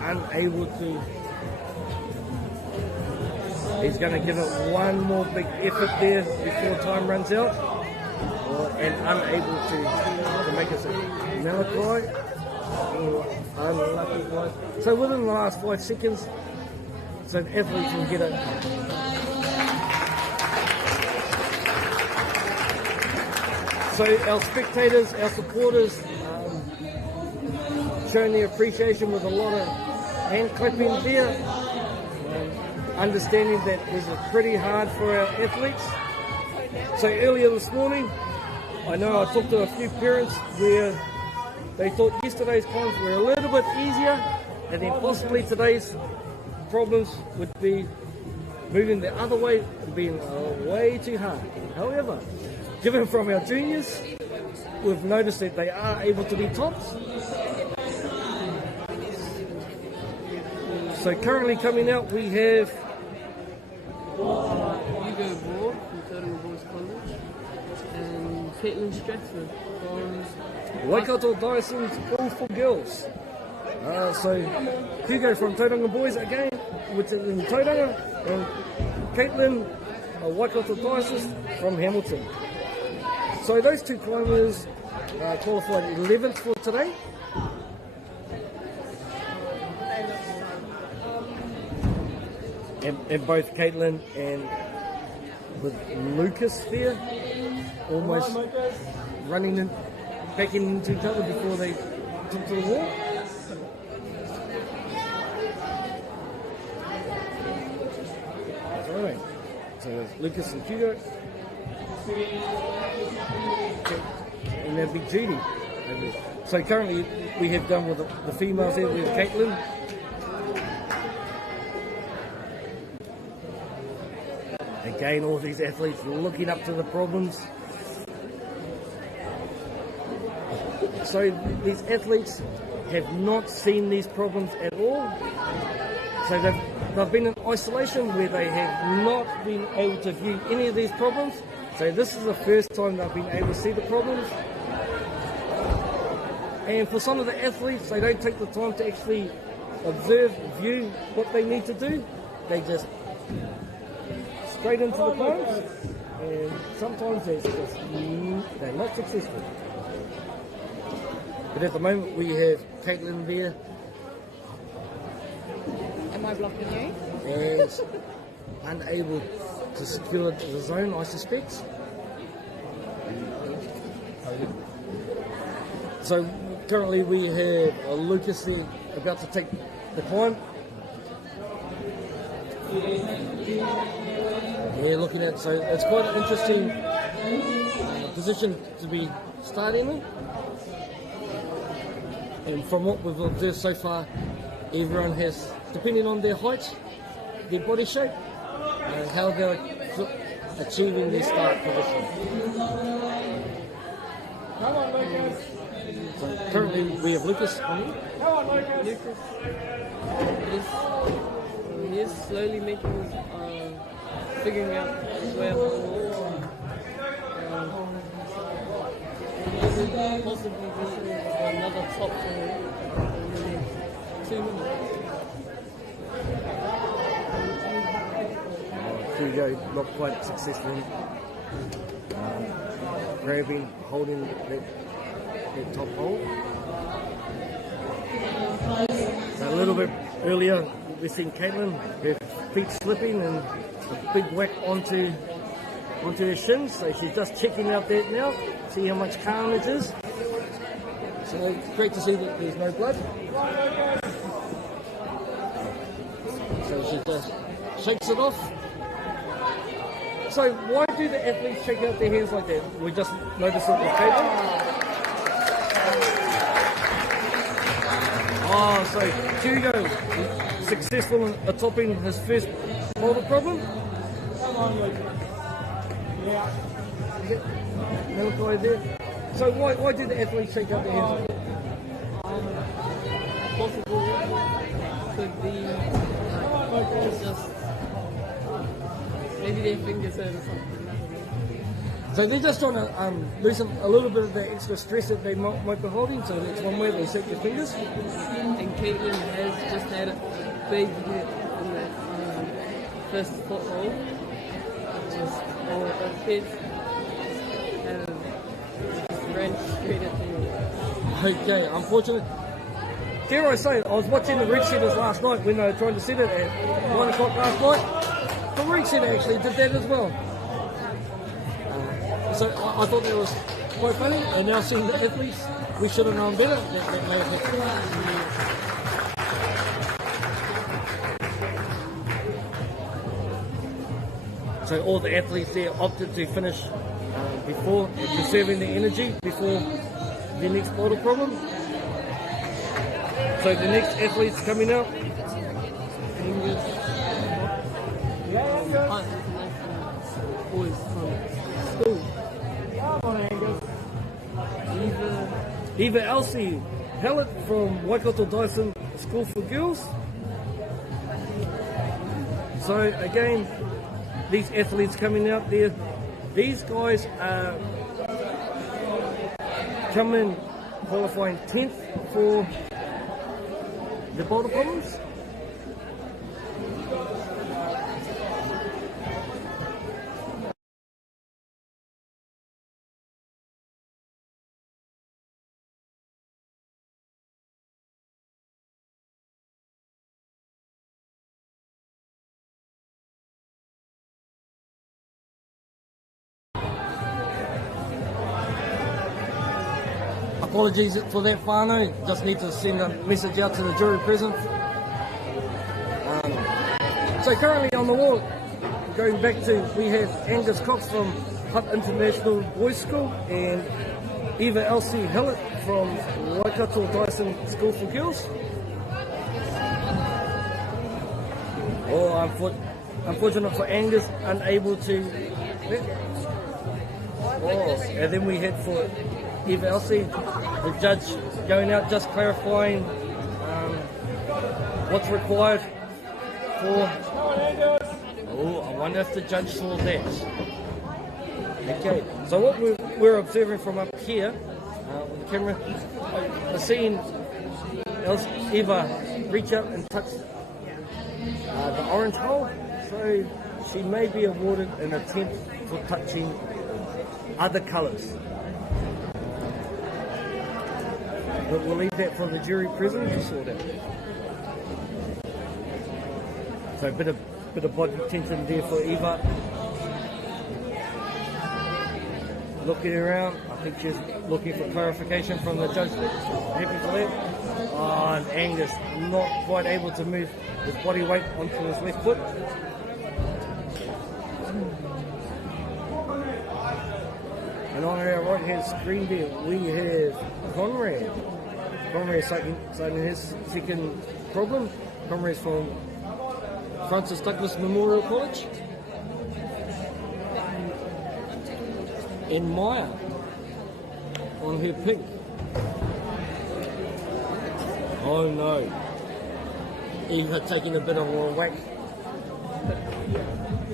unable to. He's going to give it one more big effort there before time runs out, and unable to make it. Malachi, unlucky guys. So within the last 5 seconds, so an athlete can get it. So our spectators, our supporters, showing their appreciation with a lot of hand clapping there, understanding that this is pretty hard for our athletes. So earlier this morning, I know I talked to a few parents where they thought yesterday's climbs were a little bit easier, and then possibly today's problems would be moving the other way and being way too hard. However, given from our juniors, we've noticed that they are able to be tops. So currently coming out, we have Hugo Broad from Tauranga Boys College and Caitlin Stratford from Waikato Dyson's All for Girls. So Hugo from Tauranga Boys again, which is in Tauranga, and Caitlin Waikato Dyson's from Hamilton. So those two climbers qualified 11th for today. and both Caitlin and with Lucas there, almost running and backing into each other before they took to the wall. Alright, so there's Lucas and Hugo. And then Big Judy. So currently we have done with the females here with Caitlin. Again, all these athletes looking up to the problems. So these athletes have not seen these problems at all. So they've been in isolation where they have not been able to view any of these problems. So this is the first time they've been able to see the problems. And for some of the athletes, they don't take the time to actually observe, view what they need to do. They just straight into the problems, and sometimes they're not successful. But at the moment we have Caitlin there. Am I blocking you? And unable to secure the zone, I suspect. So currently we have Lucas there about to take the climb. Yeah, looking at, so it's quite an interesting position to be starting in. And from what we've observed so far, everyone has, depending on their height, their body shape, and how they're achieving their start position. Come on, Lucas. So currently we have Lucas on here. Come on, Lucas. Lucas is slowly making his, figuring out his way up the wall. Possibly this is another top for him in the next 2 minutes. Hugo not quite successful. Grabbing, holding that top hold. So a little bit earlier, we've seen Caitlin, her feet slipping and a big whack onto her shins. So she's just checking out that now, see how much carnage is. So great to see that there's no blood. So she just shakes it off. So why do the athletes shake out their hands like that? We just noticed it with Caitlin. Oh, so Hugo successful in topping his first boulder problem. Come on, Lucas. Yeah. Malachi there. So why do the athletes shake out their hands like that? Possible could be just maybe their fingers hurt or something. So they're just trying to loosen a little bit of the extra stress that they might be holding. So that's one way they shake their fingers. And Caitlin has just had a big hit in that first foothold. Just all the kids have just ran straight at the Okay, unfortunately. Dare I say, I was watching the red setters last night when they were trying to set it at 1 o'clock last night. The red setter actually did that as well. So I thought that was quite funny, and now seeing the athletes, we should have known better. That may have happened. So all the athletes there opted to finish before, conserving their energy before the next bottle problem. So the next athlete's coming out. boys from school. Come on, Angus. Eva Elsie Hallett from Waikato Dyson School for Girls. So again, these athletes coming out there, these guys are coming qualifying 10th for the boulder problems. apologies for that, whānau. Just need to send a message out to the jury present. So currently on the wall, going back to, we have Angus Cox from Hutt International Boys School and Eva Elsie Hillett from Waikato Dyson School for Girls. Oh, unfortunate for Angus, unable to. Oh, and then we had for Eva Elsie, the judge going out just clarifying what's required for. Oh, I wonder if the judge saw that. Okay, so what we're observing from up here with the camera, we're seeing Eva reach out and touch the orange hole, so she may be awarded an attempt for touching other colours. But we'll leave that for the jury present to sort out. So a bit of body tension there for Eva. Looking around, I think she's looking for clarification from the judge. Happy for that. Oh, and Angus not quite able to move his body weight onto his left foot. And on our right hand screen there, we have Conrad. Conrad's citing his second problem. Conrad's from Francis Douglas Memorial College. And Maya on her pink. Oh no. Eva taking a bit of a whack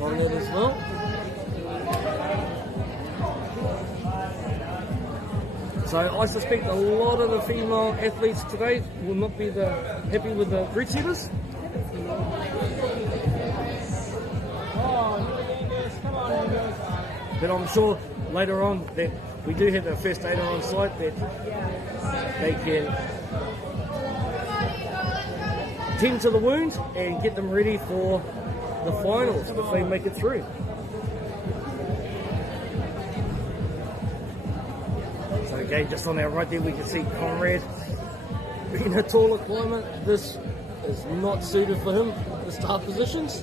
on that as well. So I suspect a lot of the female athletes today will not be happy with the red setters. But I'm sure later on that we do have a first aider on site that they can tend to the wound and get them ready for the finals if they make it through. So again, just on our right there we can see Conrad being a taller climber. This is not suited for him, the start positions.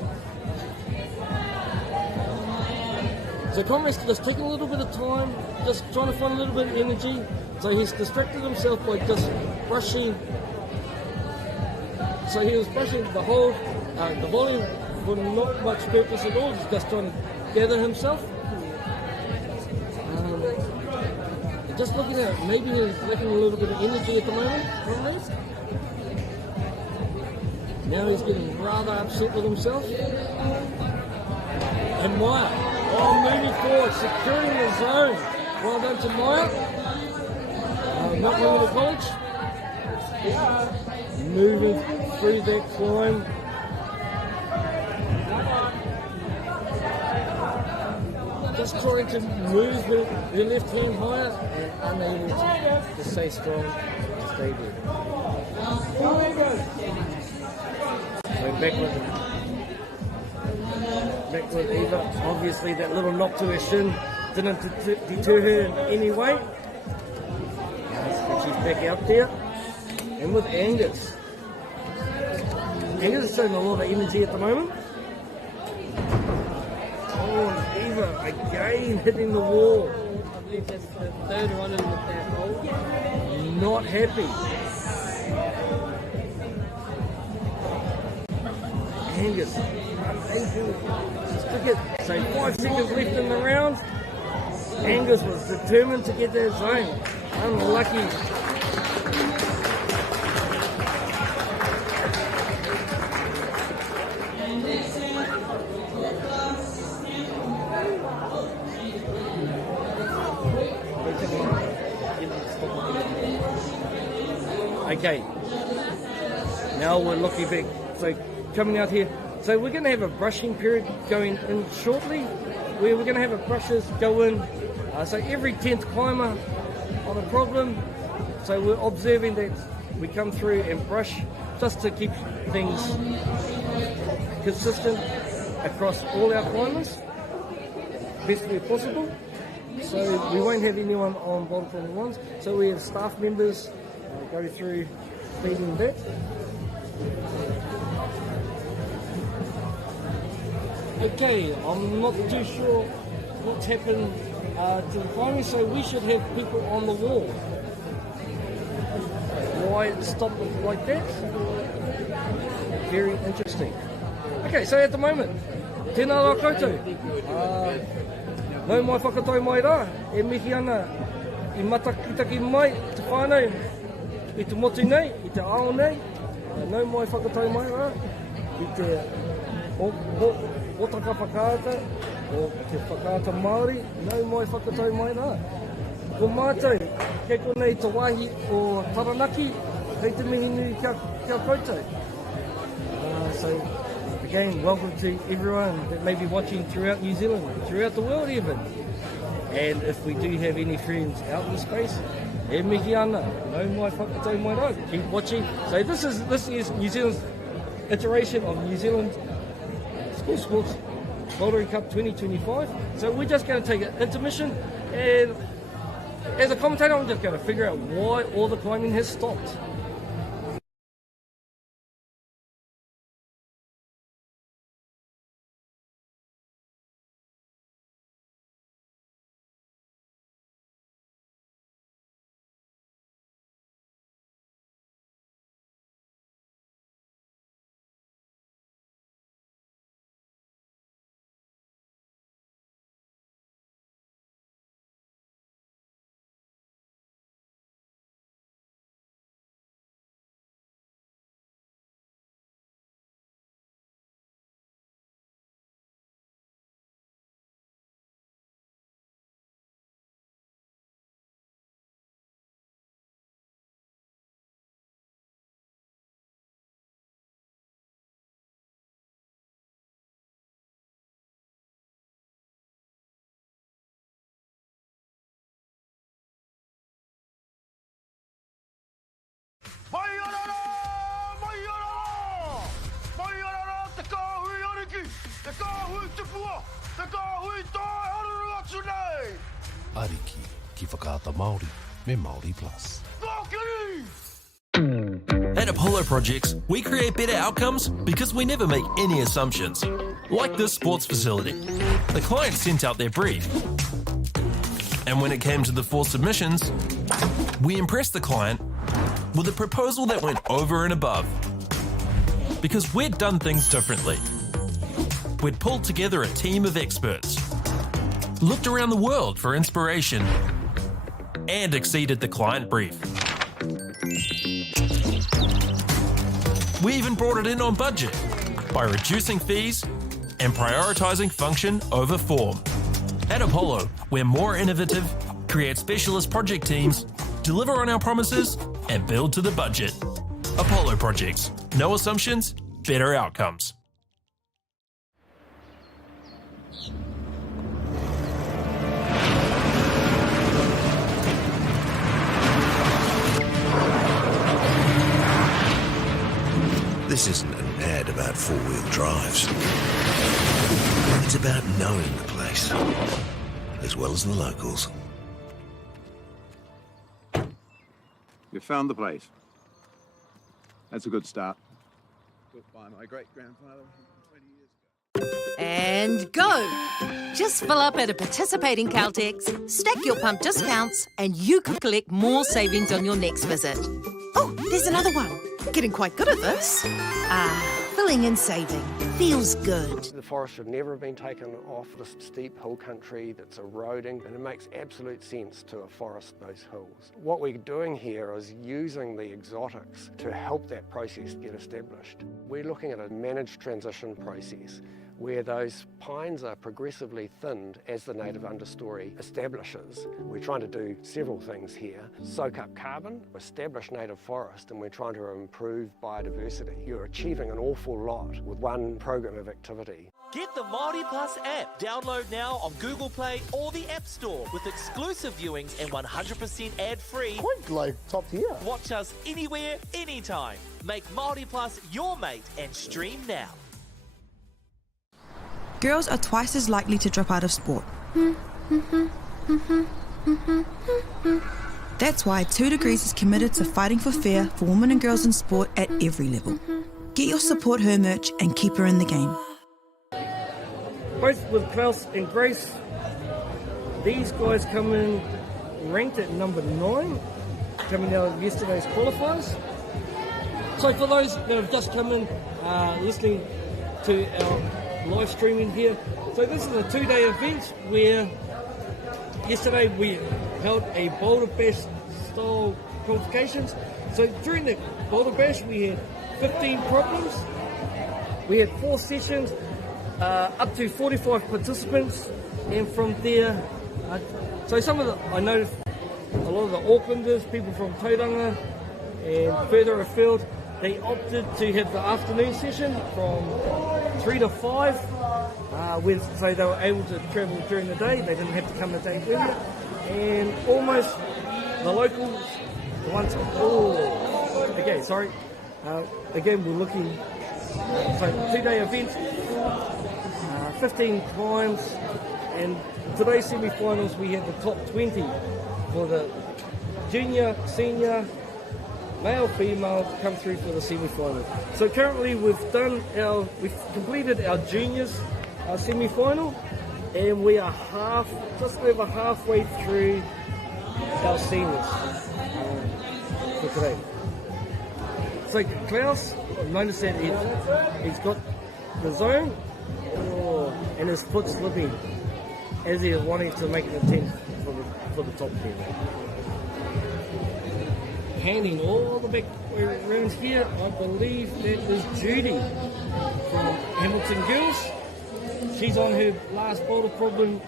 So Conrad's just taking a little bit of time, just trying to find a little bit of energy. So he's distracted himself by just brushing. So he was brushing the whole, the volume for not much purpose at all. He's just trying to gather himself. Just looking at it, maybe he's lacking a little bit of energy at the moment, Conrad. Now he's getting rather upset with himself. And Maya, moving forward, securing the zone. Well done to Maya. Not moving to college. Moving through that climb. Just trying to move her left hand higher and unable to stay strong, to stay there. So back with Eva. Obviously that little knock to her shin didn't deter her in any way. She's back out there. And with Angus. Angus is showing a lot of energy at the moment. Oh, Eva again hitting the wall. I believe that's the third one in that hole. Not happy. Angus unable to stick it. So 5 seconds left in the round. Angus was determined to get that zone. Unlucky. Okay, now we're looking back. So coming out here, so we're going to have a brushing period going in shortly, where we're going to have a brushes go in. So every 10th climber on a problem. So we're observing that we come through and brush just to keep things consistent across all our climbers, best way possible. So we won't have anyone on boulder climbing ones. So we have staff members go through feeding that. Okay, I'm not too sure what's happened to the climbing, so we should have people on the wall. Why it stopped like that? Very interesting. Okay, so at the moment, tēnā rā koutou. Nau mai whakatau mai rā, e mihi ana i matakitaki mai te whānau, i te motu nei, i te ao nei. Nau mai whakatau mai rā, i te otaka whakaata, o te whakaata Māori, nau mai whakatau mai rā. Ko mātou, kei konei te wāhi o Taranaki, hei te mihi nui kia koutou. So, again, welcome to everyone that may be watching throughout New Zealand, throughout the world even. And if we do have any friends out in space, e mihi ana, nau mai whakatau mai rā, keep watching. So this is New Zealand's iteration of New Zealand School Sports Bouldering Cup 2025. So we're just going to take an intermission, and as a commentator, I'm just going to figure out why all the climbing has stopped. Ariki ki whakaata Māori me MāORI Plus. At Apollo Projects, we create better outcomes because we never make any assumptions. Like this sports facility. The client sent out their brief. And when it came to the 4 submissions, we impressed the client with a proposal that went over and above. Because we'd done things differently. We'd pulled together a team of experts, looked around the world for inspiration, and exceeded the client brief. We even brought it in on budget by reducing fees and prioritising function over form. At Apollo, we're more innovative, create specialist project teams, deliver on our promises, and build to the budget. Apollo Projects. No assumptions, better outcomes. This isn't an ad about 4-wheel drives. It's about knowing the place, as well as the locals. We found the place. That's a good start. Built by my great-grandfather 20 years ago. And go! Just fill up at a participating Caltex, stack your pump discounts, and you could collect more savings on your next visit. Oh, there's another one. Getting quite good at this. Filling and saving. Feels good. The forest should never have been taken off this steep hill country that's eroding, and it makes absolute sense to afforest those hills. What we're doing here is using the exotics to help that process get established. We're looking at a managed transition process where those pines are progressively thinned as the native understory establishes. We're trying to do several things here. Soak up carbon, establish native forest, and we're trying to improve biodiversity. You're achieving an awful lot with one program of activity. Get the MāORI Plus app. Download now on Google Play or the App Store with exclusive viewings and 100% ad-free. Quite like top tier. Watch us anywhere, anytime. Make MāORI Plus your mate and stream now. Girls are twice as likely to drop out of sport. That's why 2 Degrees is committed to fighting for fair for women and girls in sport at every level. Get your Support Her merch and keep her in the game. Both with Klaus and Grace, these guys come in ranked at number 9, coming out of yesterday's qualifiers. So for those that have just come in listening to our live streaming here, so this is a 2-day event where yesterday we held a boulder bash style qualifications. So during the boulder bash we had 15 problems, we had 4 sessions, up to 45 participants, and from there, so I noticed a lot of the Aucklanders, people from Tauranga and further afield, they opted to have the afternoon session from 3 to 5, so they were able to travel during the day, they didn't have to come a day earlier, and almost the locals, the ones, again we're looking, so 2-day event, 15 climbs, and today's semi-finals we had the top 20 for the junior, senior, male, female to come through for the semi-final. So currently we've completed our juniors semi-final, and we are just over halfway through our seniors for today. So Klaus, I've noticed that he's got the zone, and his foot slipping as he is wanting to make an attempt for the top 10. Handing all the back rounds here, I believe that is Judy from Hamilton Girls. She's on her last boulder problem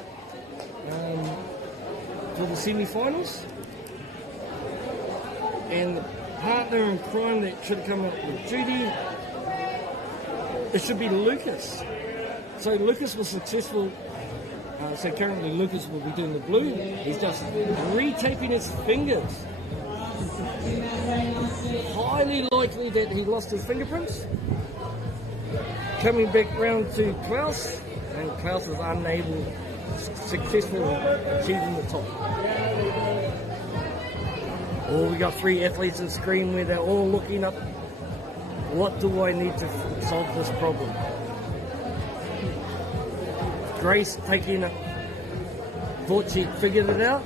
for the semi-finals. And the partner in crime that should have come up with Judy, it should be Lucas. So Lucas was successful. So currently Lucas will be doing the blue. He's just retaping his fingers. Highly likely that he lost his fingerprints. Coming back round to Klaus, and Klaus was unable, successful in achieving the top. We got 3 athletes on the screen where they're all looking up, what do I need to solve this problem? Grace taking it, thought she figured it out,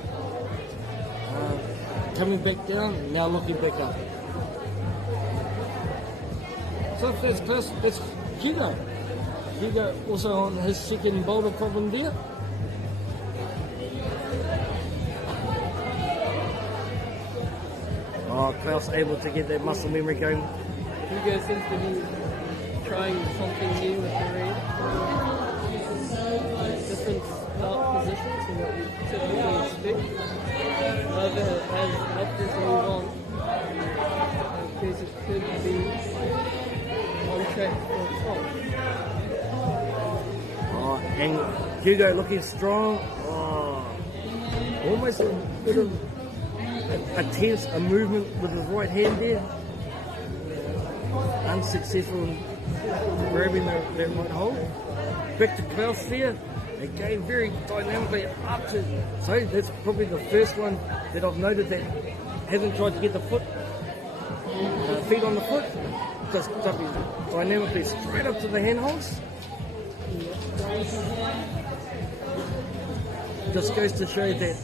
coming back down, now looking back up. So if that's close, that's Hugo. Hugo also on his second boulder problem there. Klaus able to get that muscle memory going. Hugo seems to be trying something new with the read. Different start positions from what you typically expect. However, as opted to move on, because it could be on track for the top. And Hugo looking strong. Almost a bit of a movement with his right hand there. Unsuccessful in grabbing that right hold. Back to Klaus there. Again, very dynamically up to. So that's probably the first one that I've noted that hasn't tried to get the feet on the foot. Just dynamically straight up to the handholds. Just goes to show that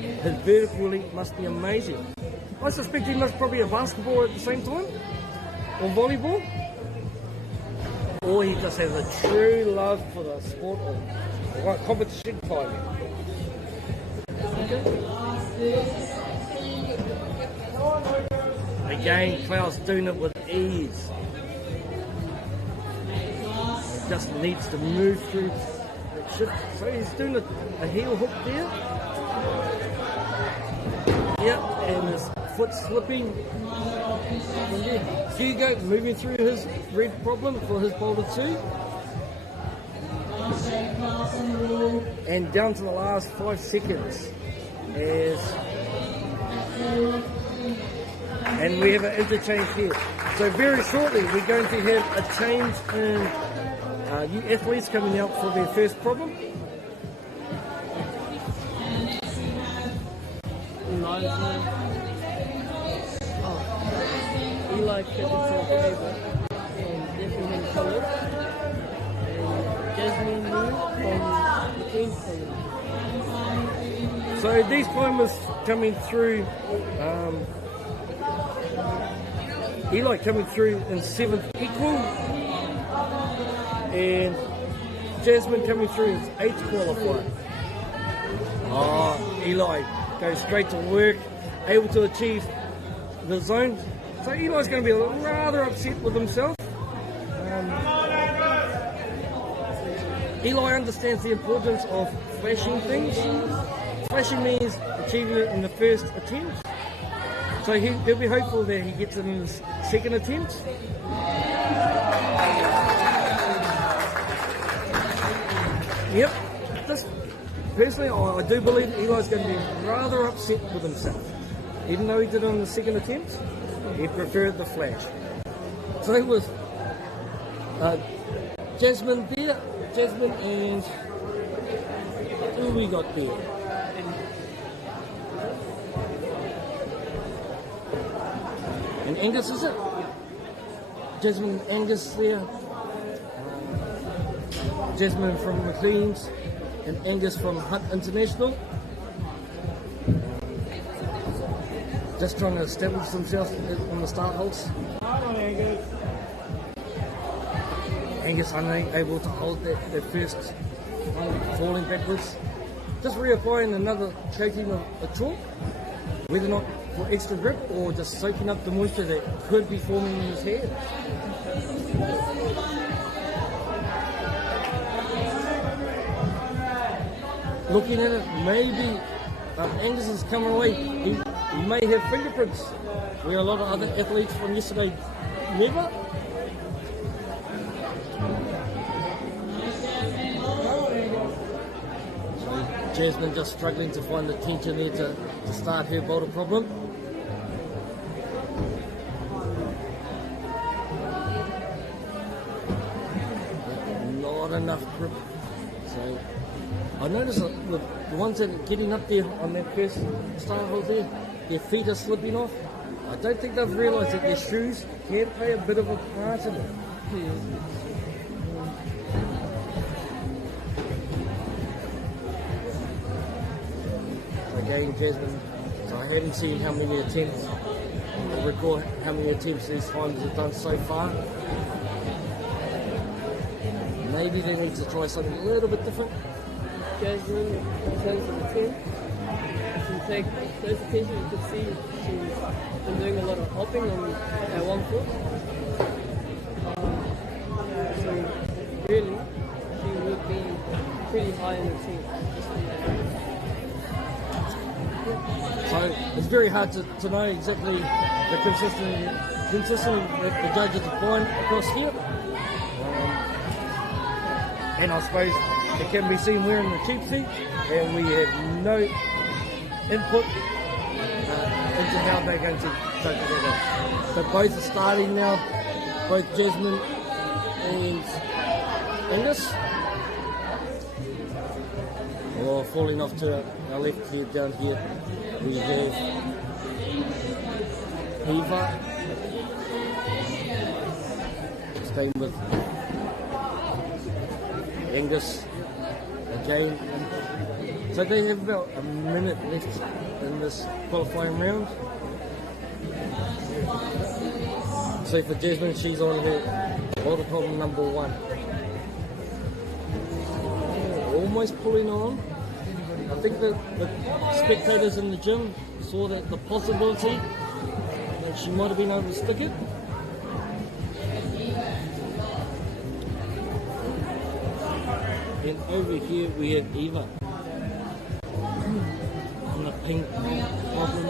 his vertical leap must be amazing. I suspect he must probably have basketball at the same time, or volleyball, or he just has a true love for the sport of competition climbing. Again, Klaus doing it with ease. Just needs to move through that shift. So he's doing a heel hook there. Yep, and his foot slipping. Hugo moving through his red problem for his boulder 2. And down to the last 5 seconds. And we have an interchange here. So very shortly we're going to have a change in new athletes coming out for their first problem. Eli Captain Faber from Different College, and Jasmine Moon from McLean College. So these climbers coming through, Eli coming through in 7th equal, and Jasmine coming through as 8th qualifier. Oh, Eli goes straight to work, able to achieve the zone. So Eli's going to be rather upset with himself. Eli understands the importance of flashing things. Flashing means achieving it in the first attempt. So he'll be hopeful that he gets it in his second attempt. Yep. Personally, I do believe Eli's going to be rather upset with himself. Even though he did it on the second attempt, he preferred the flash. So with Jasmine there, Jasmine and who we got there? And Angus, is it? Jasmine and Angus there. Jasmine from McLean's and Angus from Hunt International. Just trying to establish themselves on the start holes. Angus unable to hold that first one, falling backwards. Just reapplying another coating of a chalk, whether or not for extra grip or just soaking up the moisture that could be forming in his hair. Looking at it, maybe Angus is coming away. He may have fingerprints where a lot of other athletes from yesterday never. So Jasmine just struggling to find the tension there to start her boulder problem. Not enough grip. So I noticed with the ones that are getting up there on that first start hole there, their feet are slipping off. I don't think they've realised that their shoes can play a bit of a part in it. Again, Jasmine, so I haven't seen how many attempts, or record how many attempts these climbers have done so far. Maybe they need to try something a little bit different. Jasmine, in terms of the team, if you take close attention, you can see she's been doing a lot of hopping on her 1 foot. So really, she would be pretty high in the team. So it's very hard to know exactly the consistency that the judges applying across here. And I suppose it can be seen we're in the cheap seat and we have no input into how they're going to judge it out. But both are starting now, both Jasmine and Angus. Oh, falling off to our left here, down here, we have Eva. Staying with Angus again. So they have about a minute left in this qualifying round. So for Jasmine, she's on her boulder problem number 1. Almost pulling on. I think the spectators in the gym saw the possibility that she might have been able to stick it. And over here we have Eva on the pink problem.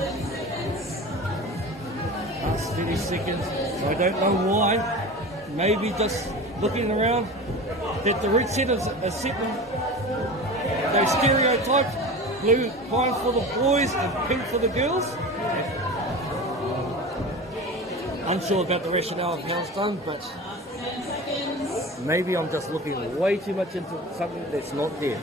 Last 30 seconds. So I don't know why. Maybe just looking around that the red setters are setting those stereotypes, blue pine for the boys and pink for the girls. Unsure about the rationale of how it's done, but maybe I'm just looking way too much into something that's not there.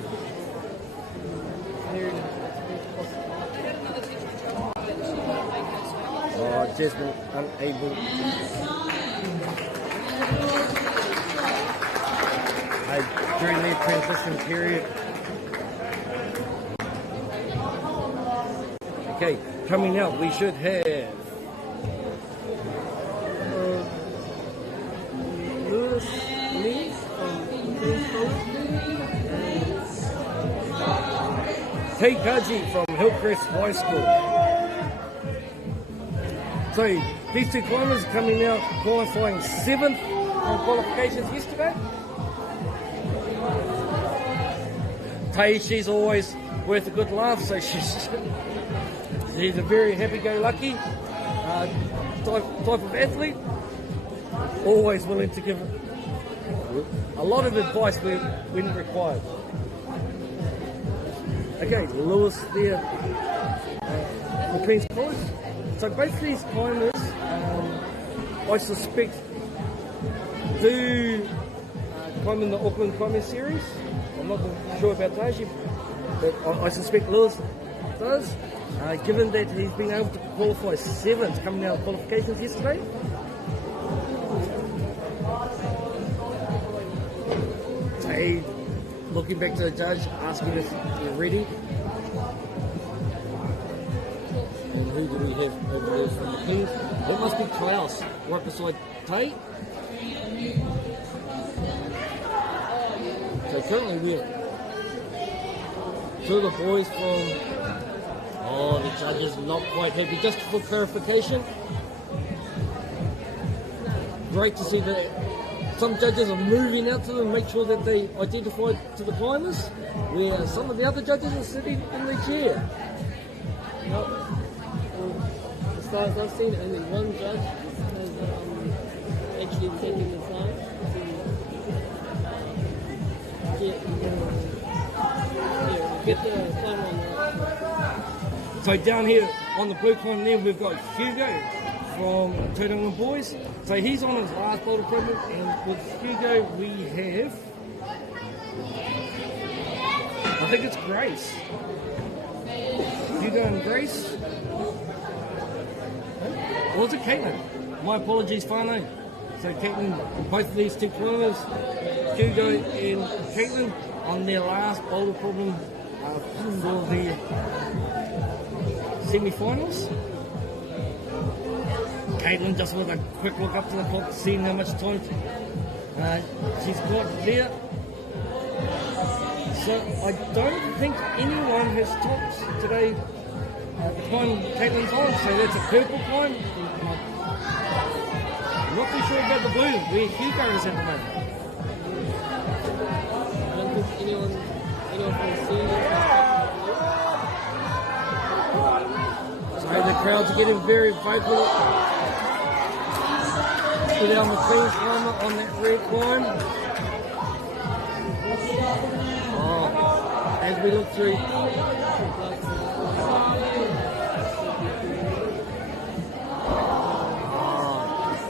Jasmine unable during their transition period. Okay, coming up we should have Lewis Lee from Kate Kaji from Hillcrest High School. So these two climbers coming out qualifying 7th on qualifications yesterday. Tay, she's always worth a good laugh, so she's a very happy-go-lucky type of athlete, always willing to give a lot of advice when required. Okay, Lewis there for Queen's College. So both these climbers, I suspect, do climb in the Auckland Climbing Series. I'm not sure about Taji, but I suspect Lewis does, given that he's been able to qualify 7th coming out of qualifications yesterday. Hey, looking back to the judge, asking if you're ready. And who do we have over there from the Kings? It must be Klaus, right beside Tate. So currently we're two of the boys from... Oh, the judge is not quite happy. Just for clarification, great to see that some judges are moving out to them, make sure that they identify to the climbers, where some of the other judges are sitting in the chair. As far as I've seen, only one judge has actually taken the time to get the climb on the right. So down here on the blue climb there, we've got Hugo from Tauranga Boys. So he's on his last boulder program, and with Hugo we have, I think it's Grace. Hugo and Grace. Or was it Caitlin? My apologies, whānau. So Caitlin, both of these two climbers, Hugo and Caitlin, on their last boulder problem for the semi-finals. Caitlin just with a quick look up to the clock, seeing how much time she's got there. So I don't think anyone has topped today the climb Caitlin's on, so that's a purple climb. I'm not too sure about the blue, where Hugo is at the moment. I don't think anyone can see it. So the crowds are getting very vocal. Put down the Queen's climber on that red climb. Oh, as we look through.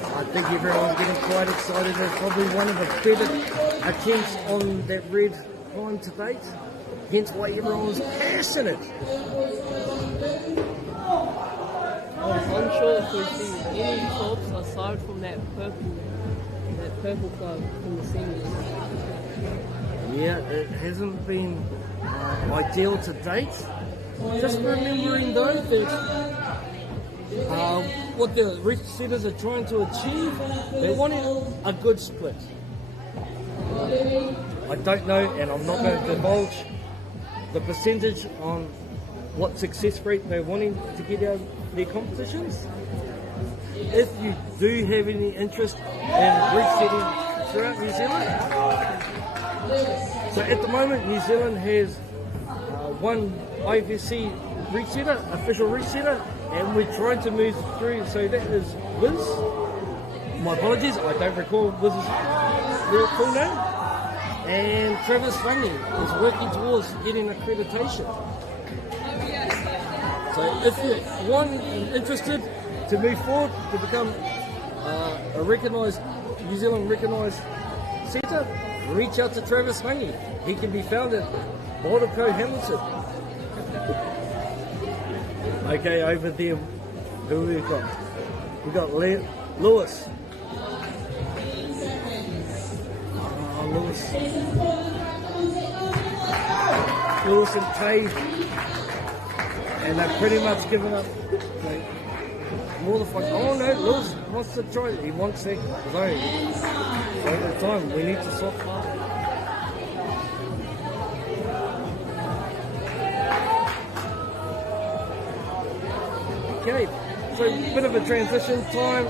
I think everyone's getting quite excited. It's probably one of the better attempts on that red climb to date. Hence why everyone's passionate. I'm unsure if we've seen any tops aside from that purple club from the seniors. Yeah, it hasn't been ideal to date. Just remembering though that what the reach setters are trying to achieve, they want a good split. I don't know, and I'm not going to divulge the percentage on what success rate they're wanting to get out of their competitions. If you do have any interest in reach setting throughout New Zealand, so at the moment New Zealand has one IFSC reach setter, official reach setter, and we're trying to move through. So that is Wiz. My apologies, I don't recall Wiz's real full name. And Travis Funny is working towards getting accreditation. So if you're one interested to move forward to become a recognised, New Zealand recognised centre, reach out to Travis Funny. He can be found at Boulder Co Hamilton. Okay, over there, who we've got? We got Lewis. Lewis and Tay, and they've pretty much given up. More the fun. Oh no, Lewis wants to try. He wants that zone. So at the time, we need to soft part. Okay, so a bit of a transition time.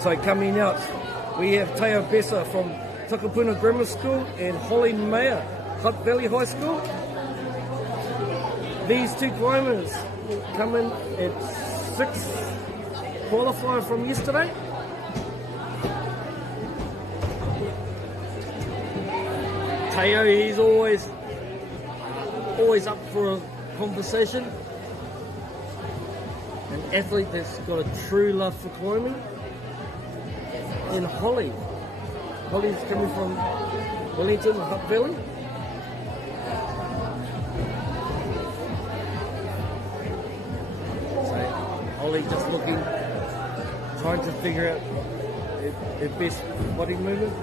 So coming out, we have Teo Bessa from Takapuna Grammar School and Holly Mayer, Hutt Valley High School. These two climbers come in at 6th qualifier from yesterday. Teo, he's always up for a conversation. An athlete that's got a true love for climbing. And Holly's coming from Wellington, Hutt Valley. Holly just looking, trying to figure out her best body movement.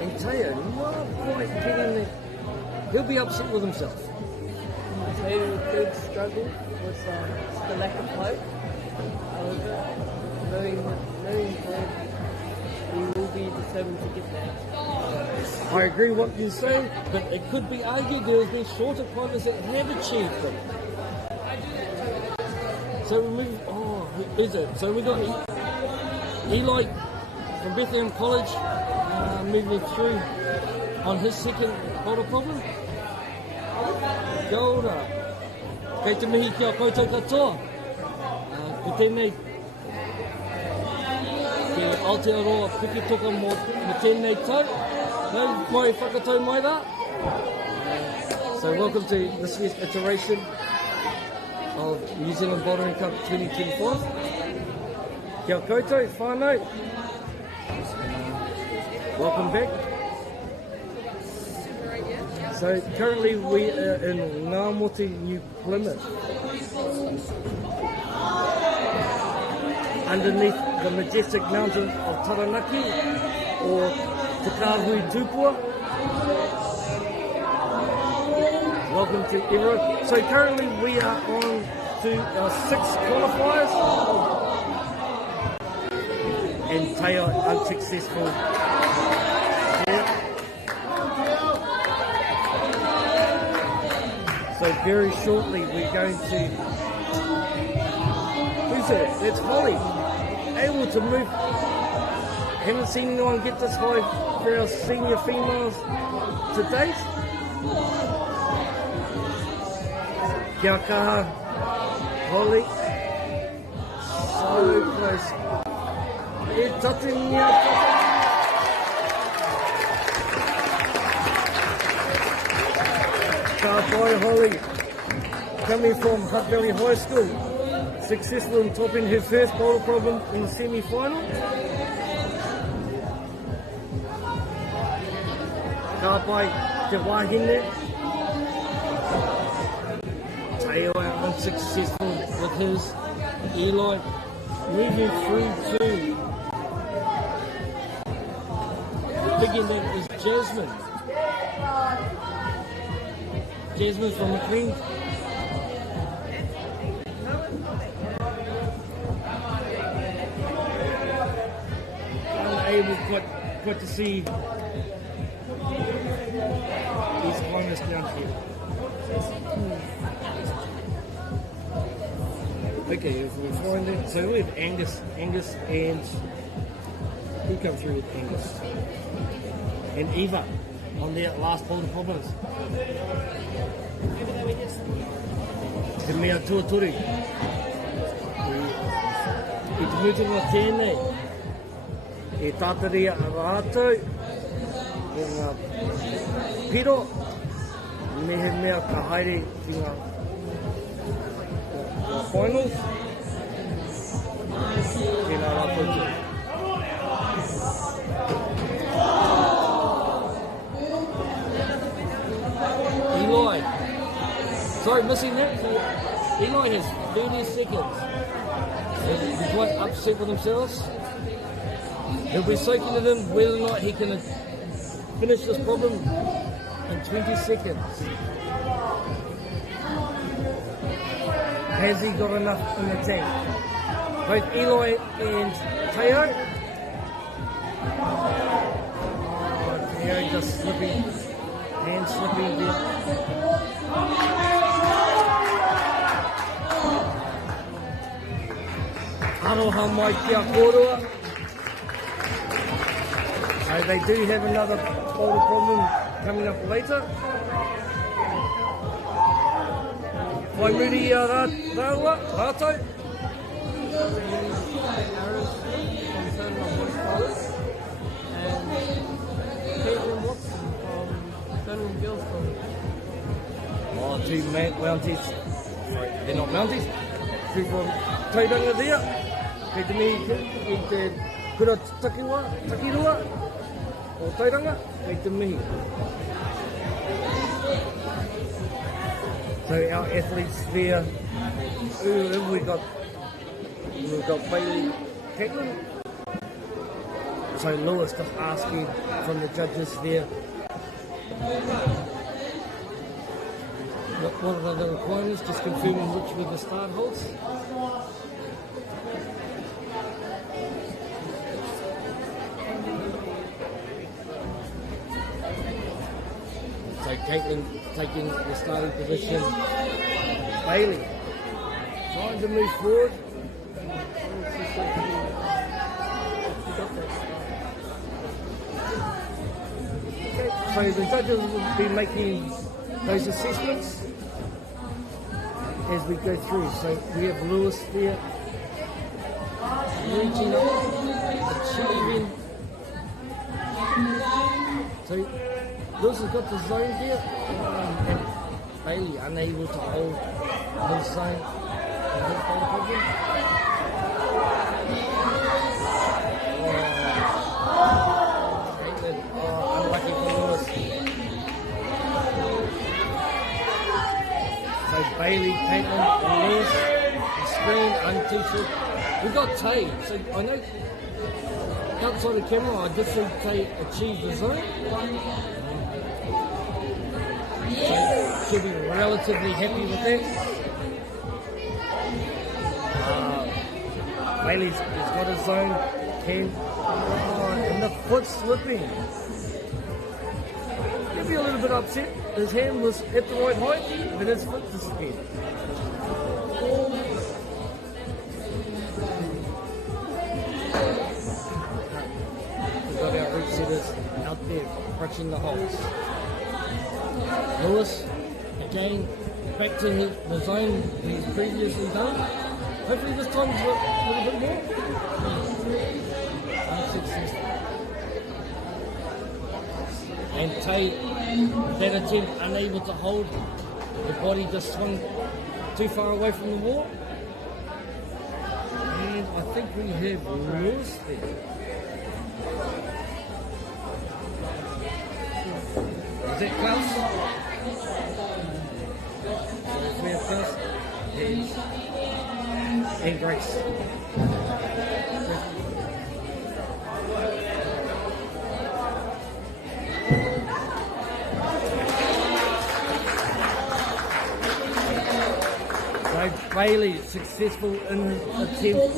And Teo, not quite getting there. He'll be upset with himself. Teo did struggle with the lack of hope. However, knowing that he will be determined to get there. I agree with what you say, but it could be argued there has been shorter climbers that have achieved them. So we move. Oh, who is it? So we got Eli from Bethlehem College moving through on his second boulder problem. Kia ora. Kei te mihi kia koutou katoa. Ko tēnei ke Aotearoa piki toka mo tēnei tau. No, mai whakatau mai rā. So welcome to this year's iteration of New Zealand Bouldering Cup 2025. Kia koutou, whānau. Welcome back. So currently we are in Ngāmoti, New Plymouth. Underneath the majestic mountain of Taranaki, or Te Kāhui Tupua. Welcome to Ero. So currently we are on to our 6 qualifiers. And Teo unsuccessful. Yeah. So very shortly we're going to... Who's that? That's Holly. Able to move. Haven't seen anyone get this high for our senior females to date. Kia kaha, Holly. So close. E tatu nia tatu. Ka pai Holly, coming from Hutt Valley High School, successful in topping her first boulder problem in the semi-final. Ka pai te wahine. Teo unsuccessful with his. Eli moving through to big that is Jasmine. Jasmine from McLean. Unable quite to see these climbers down here. Okay, if we find it, so we have Angus and who comes through with Angus? And Eva on their last boulder problems. Te mea tuaturi. I te mutunga tēnei. E tātaria a rātou. E ngā piro. Me he mea ka haere ki ngā finals. Tēnā rātou tū. Eli. So sorry, missing that. So Eli has 30 seconds. He's quite upset with themselves. He'll be soaking it in whether or not he can finish this problem in 20 seconds. Has he got enough in the tank? Both Eli and Teo. Teo just slipping, hand slipping there. Aroha mai kia kōrua. So they do have another boulder problem coming up later. Wairiri rāua, rātou. Oh, two Mounties. Sorry, they're not Mounties. Two from Tauranga there. Kei te mihi i te kura takirua o Tauranga, kei te mihi. So our athletes there, we've got Bailey, Caitlin. So Lewis just asking from the judges there, what are the requirements, just confirming which were the start holds. So Caitlin taking the starting position. Bailey trying to move forward. Okay, so the judges will be making those assessments as we go through. So we have Lewis there, reaching up, achieving. So Lewis has got the zone there, and Bailey unable to hold his zone. Unlucky for Lewis. So Bailey, Caitlin, and Lewis, the screen, unteachable. We've got Tay. So I know outside the camera, I did see Tay achieve the zone. So she'll be relatively happy with that. Bailey's got his zone, and the foot slipping. He'll be a little bit upset. His hand was at the right height, but his foot disappeared. We've got our root setters out there crunching the holes. Lewis, again, back to the zone he's previously done. Hopefully this time it's a little bit more. Unsuccessful. And Tay, that attempt, unable to hold. The body just swung too far away from the wall. And I think we have Lewis there. Is that Klaus? We have Klaus and Grace. So Bailey successful in his attempt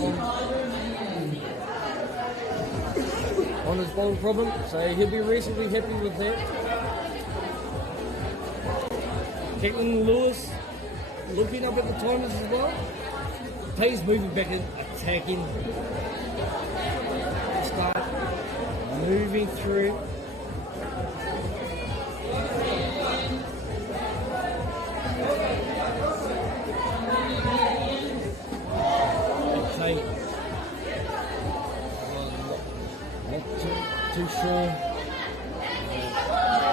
on his boulder problem, so he'll be reasonably happy with that. Caitlin Lewis looking up at the timers as well. Tay's moving back and attacking. Start moving through. Tay, not too sure.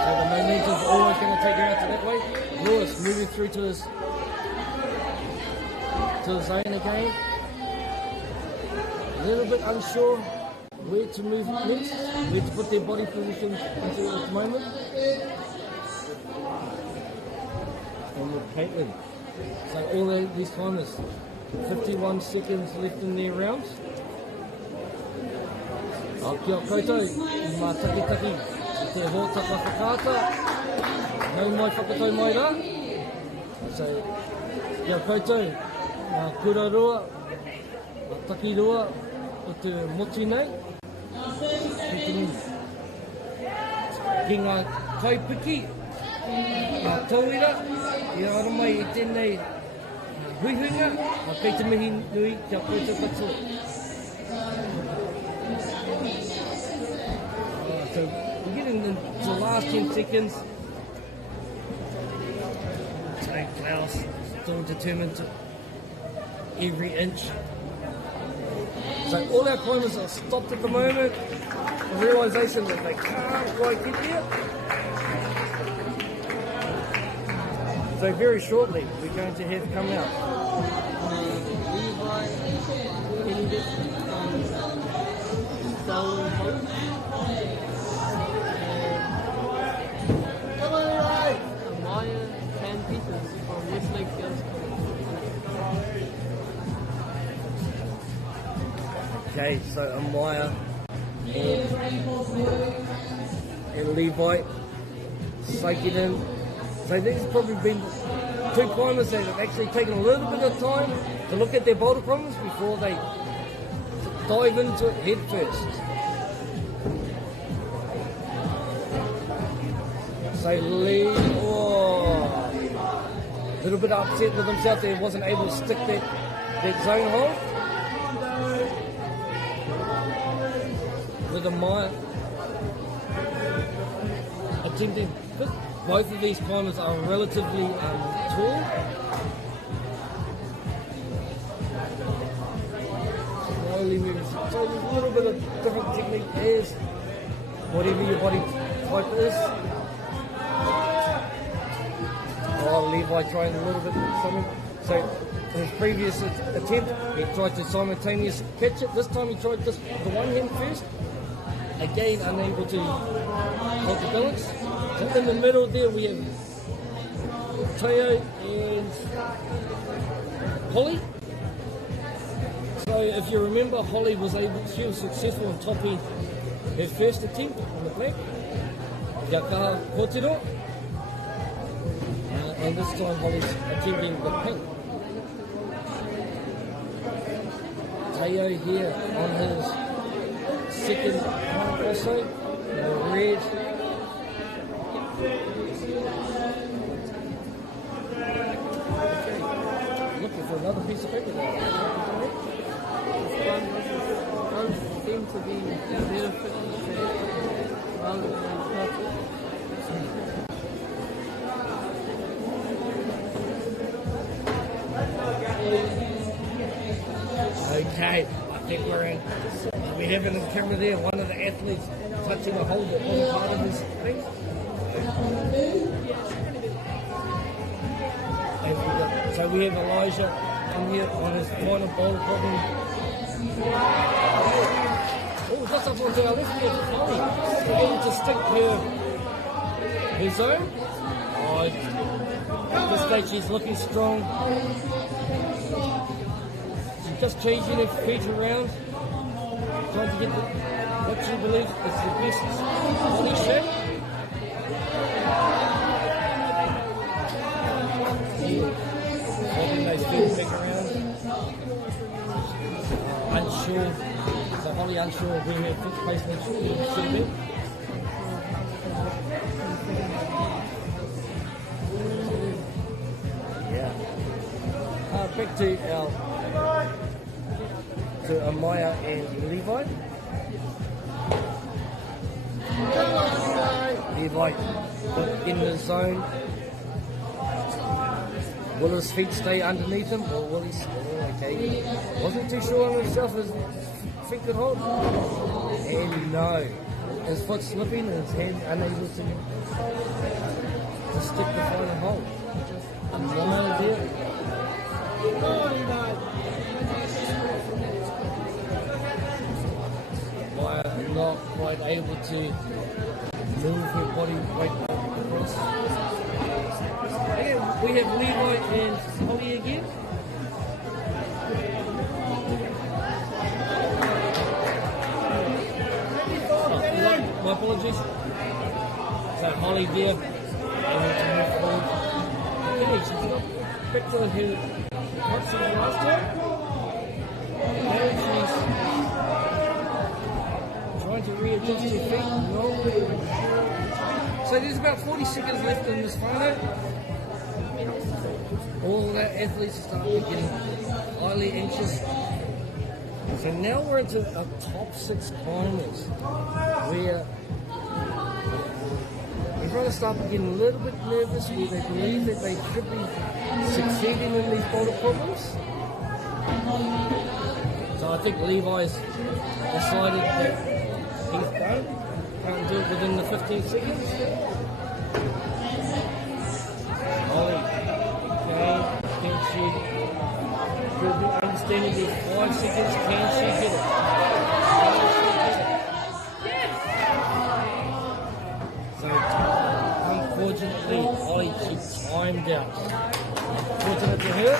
So the momentum's always going to take her out to that way. Lewis moving through to his zone again. A little bit unsure where to move next, where to put their body position into at the moment. And with Caitlin So all these climbers, 51 seconds left in their rounds. Kia koutou, I mā taki, I te hōtaka whakaata, nau mai whakatau mai rā. So, kia koutou, ngā kura roa, ngā taki roa, o te motu nei. Ki ngā kaipiki, ngā tauira, i ara mai i tēnei huihunga, ngā kei te mihi nui kia koutou katoa. So we're getting into the last 10 seconds. So Klaus still determined to every inch. So all our climbers are stopped at the moment. The realisation that they can't quite get there. So very shortly we're going to have come out. Okay, so Amaya and Levi soak it in. So these have probably been two climbers that have actually taken a little bit of time to look at their boulder problems before they dive into it head first. So Lee, a little bit upset with himself that he wasn't able to stick that zone hold. With Amaya attempting, both of these climbers are relatively tall. Slowly moving. So there's a little bit of different technique as whatever your body type is. Levi trying a little bit something. So in his previous attempt, he tried to simultaneously catch it. This time he tried just the one hand first. Again, unable to hold the balance. So in the middle there we have Teo and Holly. So if you remember, Holly she was successful in topping her first attempt on the black. Kia kaha kōtero. And this time Holly's attempting the pink. Teo here on his second one also, the red. Looking for another piece of paper there. Those seem to be better fit rather than purple. Okay, I think we're in. We have in the camera there one of the athletes touching a hole on part of his thing. So we have Elijah on here on his final boulder problem. Oh, just up onto our left here, Holly. Beginning to stick her zone. At this stage she's looking strong. She's just changing her feet around. Trying to get what she believes is the best body shape. Holding those feet back around. Unsure. So Holly unsure of where her foot placement should be. Yeah. Back to Amaya and Levi. Levi in the zone. Will his feet stay underneath him or will he okay? Wasn't too sure on himself his feet could hold. And no. His foot slipping and his hand unable to stick the final hold. No idea. Not quite able to move her body weight across. Again, we we have Levi and Holly again. My apologies. So Holly there. Okay, she's got back to her what's the last time. Now she's trying to readjust her feet. No. So there's about 40 seconds left in this photo. All the athletes are starting getting highly anxious. So now we're into a top 6 climbers where everyone starts getting a little bit nervous where they believe that they should be succeeding in these boulder problems. So I think Levi's decided that he's done. Can't do it within the 15 seconds. Holly, okay, can she? She'll be understanding these 5 seconds. Can she get it? So, unfortunately, Holly, she timed out. Fortunate to her.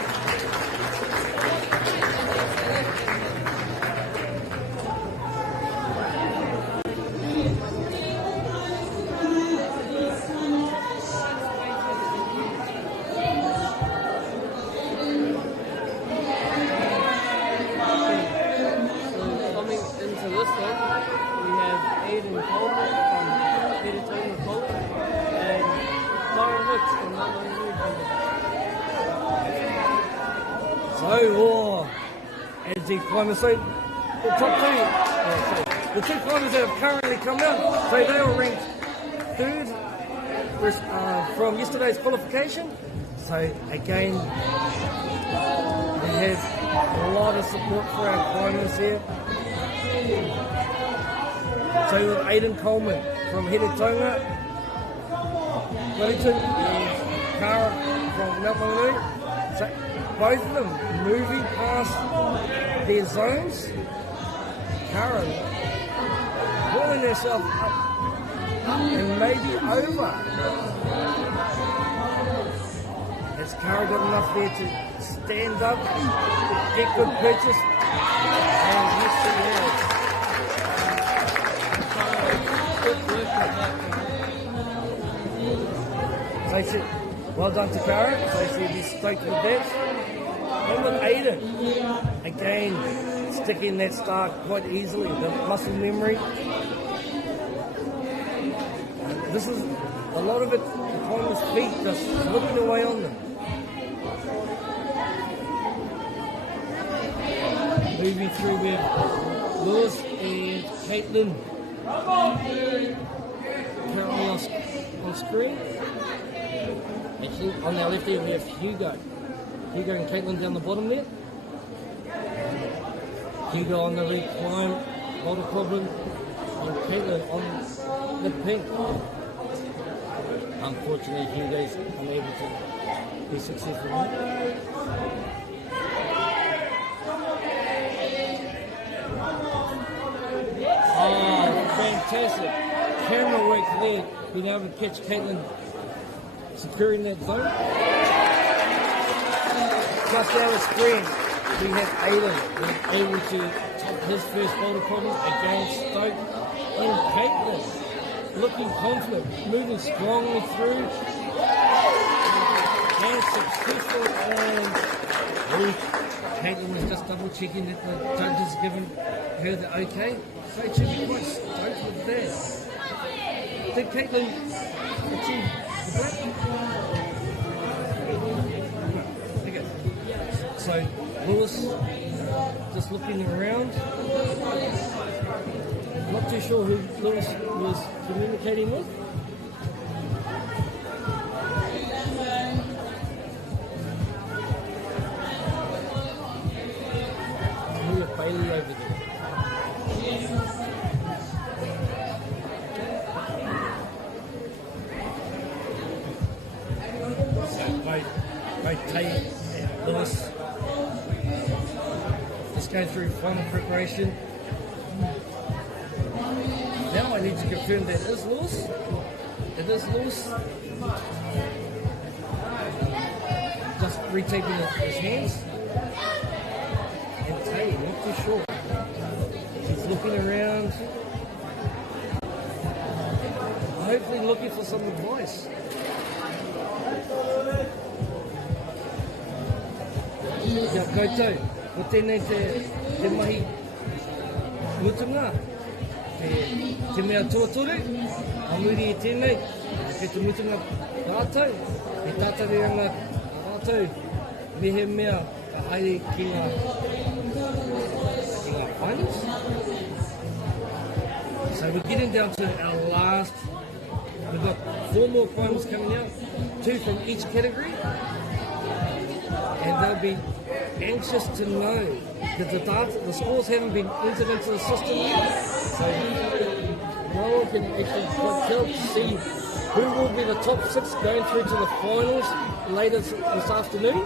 As these climbers, so the top two, the 2 climbers that have currently come out, so they were ranked 3rd from yesterday's qualification. So again, we have a lot of support for our climbers here. So we have Aidan Coleman from Heretonga, Wellington, Cara from MΑORI. So both of them moving past their zones. Cara pulling herself up and maybe over. Has Cara got enough there to stand up, get good purchase? And yes, she has. So she, well done to Cara. So she'll be stoked with that. And with Aidan, again, sticking that star quite easily, the muscle memory. This is a lot of it upon his feet, just slipping away on them. Moving through with Lewis and Caitlin currently on screen. Actually, on our left here we have Hugo and Caitlin down the bottom there. Hugo on the recline, boulder problem, and Caitlin on the pink. Unfortunately, Hugo's unable to be successful. Oh, fantastic. Camera work there, being able to catch Caitlin securing that zone. Just down the screen, we have Aidan being able to top his first boulder problem against Stoke. And Caitlin looking confident, moving strongly through. And successful. And Caitlin was just double checking that the judges given her the okay. So it should be quite stoked with that. Did Caitlin achieve the black? So Lewis just looking around. Not too sure who Lewis was communicating with. We have Bailey over there. So both Tate and Lewis just going through final preparation. Now I need to confirm that is Lewis. It is Lewis. just retaping his hands. And Tay, not too sure. He's looking around. Hopefully looking for some advice. Kia koutou, ko tēnei te mahi mutunga, te mea tuatoru, a muri I tēnei, ke te mutunga rātou, e tātareanga rātou, mehe mea ka haere ki ngā finals. So we're getting down to our last, we've got 4 more finals coming out, 2 from each category. And they'll be anxious to know because the scores haven't been entered into the system yet. So no one can actually tell to see who will be the top 6 going through to the finals later this afternoon.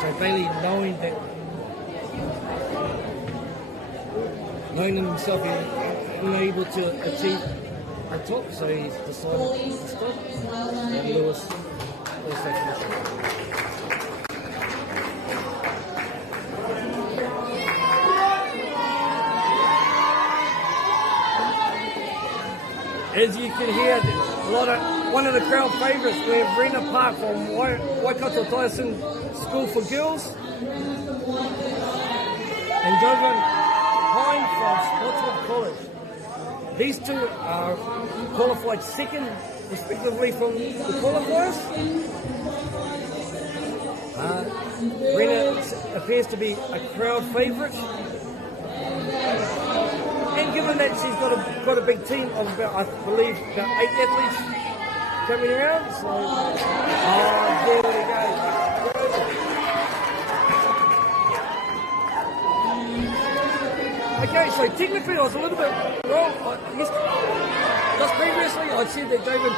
So Bailey knowing himself unable to achieve a top, so he's decided to stop. And Lewis also finished. As you can hear, one of the crowd favourites, we have Rena Park from Waikato Tyson School for Girls, and Jovan Hine from Spotswood College. These two are qualified second, respectively, from the qualifiers. Rena appears to be a crowd favourite. And given that she's got a big team of about, I believe, about 8 athletes coming around, so there we go. Okay, so technically I was a little bit wrong. Just previously I said that David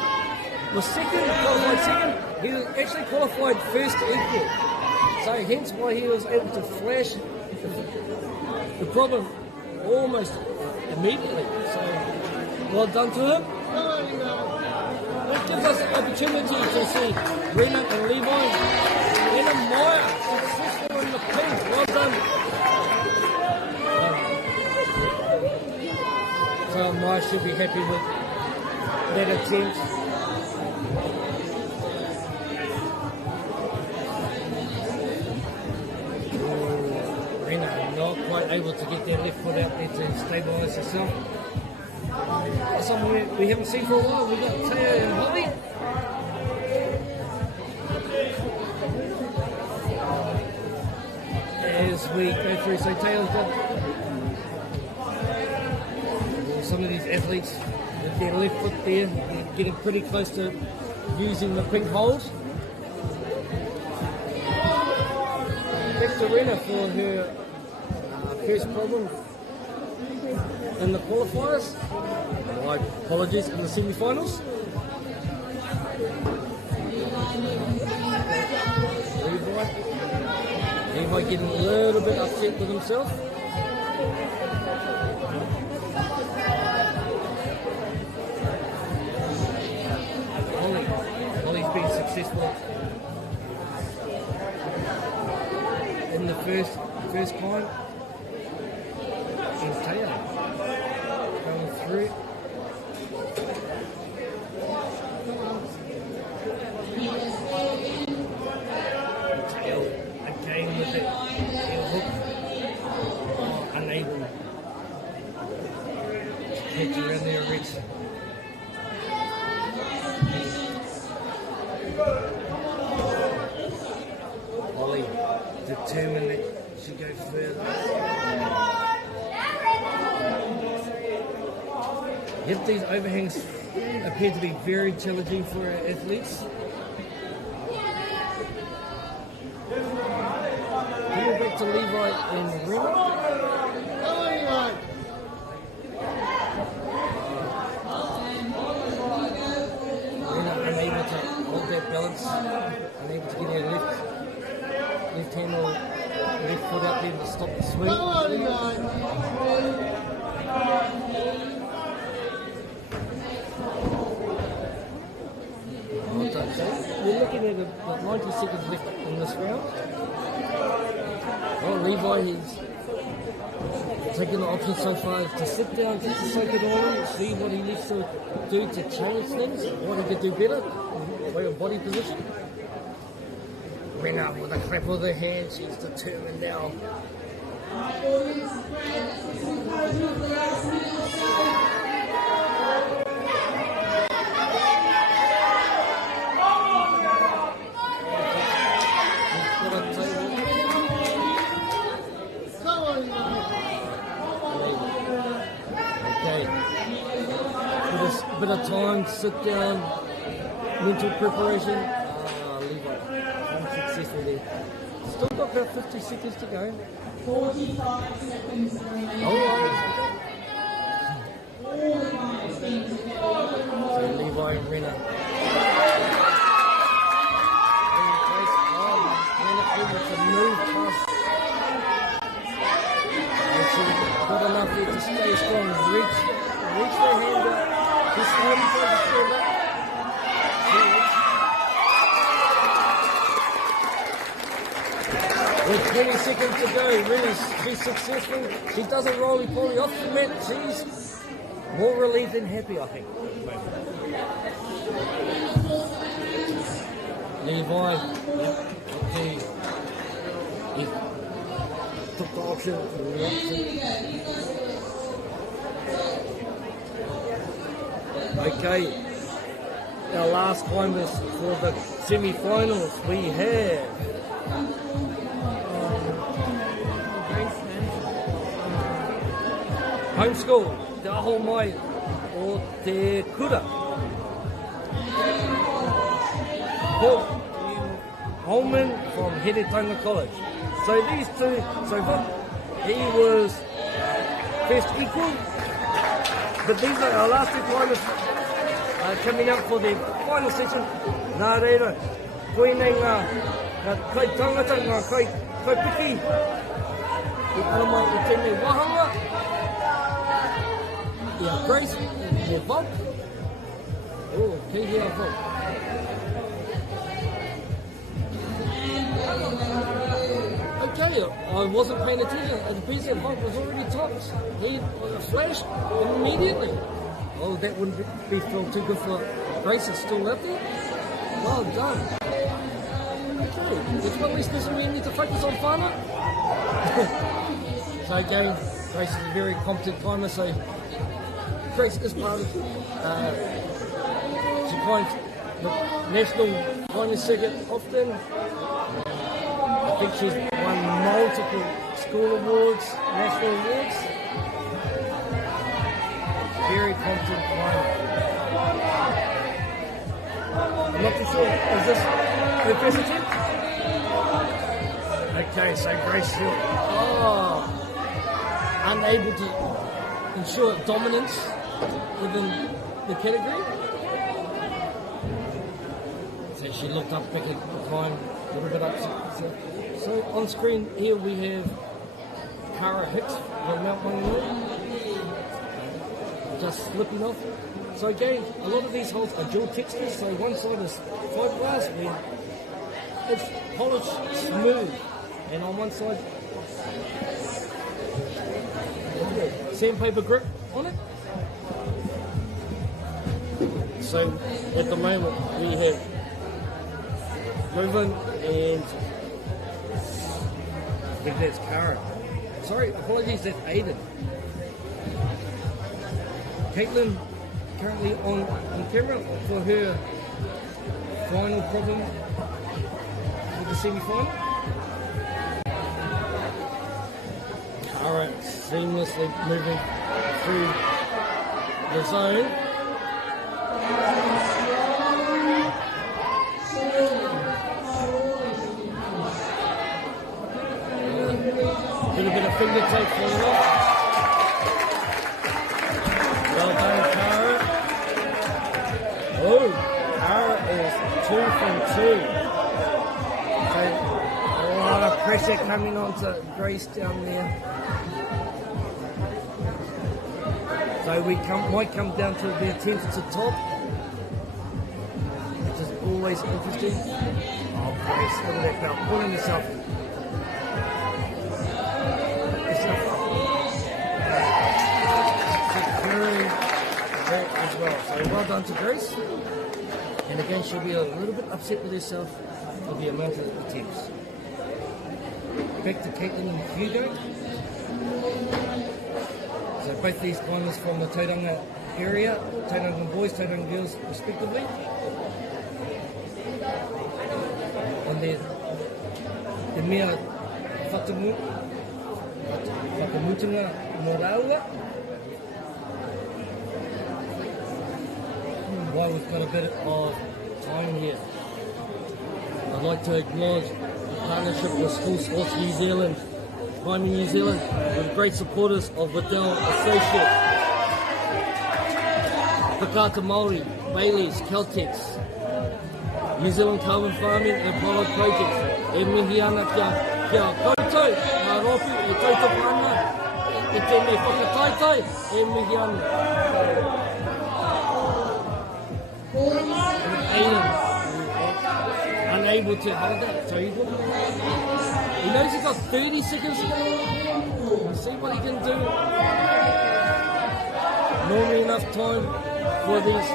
was qualified second. He was actually qualified first equal. So hence why he was able to flash the problem almost immediately. So well done to him. That gives us the opportunity to see Rena and Levi and Maya successful in the pink. Well done. So Maya should be happy with that attempt. Rena not quite able to get their left foot out there to stabilise herself. Something we haven't seen for a while. We've got Teo and Holly. As we go through, so Teo's got some of these athletes with their left foot there, getting pretty close to using the pink holes. Back to Rena for her first problem in the qualifiers. My apologies, in the semi-finals. Levi getting a little bit upset with himself. Holly's been successful in the first climb. And Teo going through. Teo again with it. Hook. Unable to catch around there, Rich. Holly determined that she go further. Yet these overhangs appear to be very challenging for our athletes. Coming back to Levi and Rena. Rena unable to hold that balance, unable to get her left hand or left foot out there to stop the swing. 90 seconds left in this round. Well, Levi, he's taking the option so far to sit down, just to soak it all in, see what he needs to do to change things, what he could do better, way of body position. Ring up with a clap of the hand, she's determined now. Bit of time, sit down, mental preparation. Levi, unsuccessful there. Still got about 50 seconds to go. 45 seconds remaining. So Levi and Renner. Able to move past. And she got enough there to stay strong. Reach their hand up. Just slowly trying to stand up. With 20 seconds to go, she's successful. She doesn't roly-poly off the mat. She's more relieved than happy, I think. Levi, he took the option. Okay, our last climbers for the semi-finals, we have Homeschool, Te Aho Mai o Te Kura. Paul Holman from Heretonga College. So these two, he was first equal, but these are our last two climbers coming up for the final session. Nā reira, koenei ngā kai tangata, ngā kai piki, I anamai I tēnei wahanga, ia Grace, ia Vogue. Oh, kei hea Vogue. Okay, I wasn't paying attention. The piece of Vogue was already topped. He flashed immediately. Oh, that wouldn't be feel too good for Grace. Is still up there. Well done. Okay, it's one less person we need to focus on whānau. So again, Grace is a very competent climber. So Grace is part of. She climbs the national climbing circuit often. I think she's won multiple school awards, national awards. Very competent climber. I'm not too sure. Is this her first attempt? Okay, so Grace Hill. Unable to ensure dominance within the category. So she looked up, back at the climb, a little bit up. So on screen here we have Cara Hicks from Mount Maunganui. Just slipping off. So again, a lot of these holes are dual textures, so one side is fiberglass, where it's polished smooth, and on one side, sandpaper grip on it. So at the moment we have Movin and I think that's Cara. Sorry, apologies, that's Aiden. Caitlin currently on camera for her final problem with the semi-final. Alright, seamlessly moving through the zone. A little bit of finger tape falling off. Well done, Cara. Oh, Cara is 2 from 2. So a lot of pressure coming onto Grace down there. So we might come down to the attempt to top, which is always interesting. Oh, grace. Look at that belt. Pulling yourself. Securing that as well. So well done to Grace. And again, she'll be a little bit upset with herself with the amount of attempts. Back to Caitlin and Hugo. So both these climbers from the Tauranga area, Tauranga boys, Tauranga girls respectively. On their mea whakamutunga moraua. While we've got a bit of time here, I'd like to acknowledge the partnership with School Sports New Zealand, Climbing New Zealand, with great supporters of Waddell Associates, Whakaata Māori, Bailey's, Caltex, New Zealand Carbon Farming and Product Projects. E mihi ana kia koutou, ngā ropi, e tautoko ana, e tēnei whakataitai, e mihi ana. Aiden, unable to hold that, so he knows he's got 30 seconds to go. We'll see what he can do. Normally enough time for these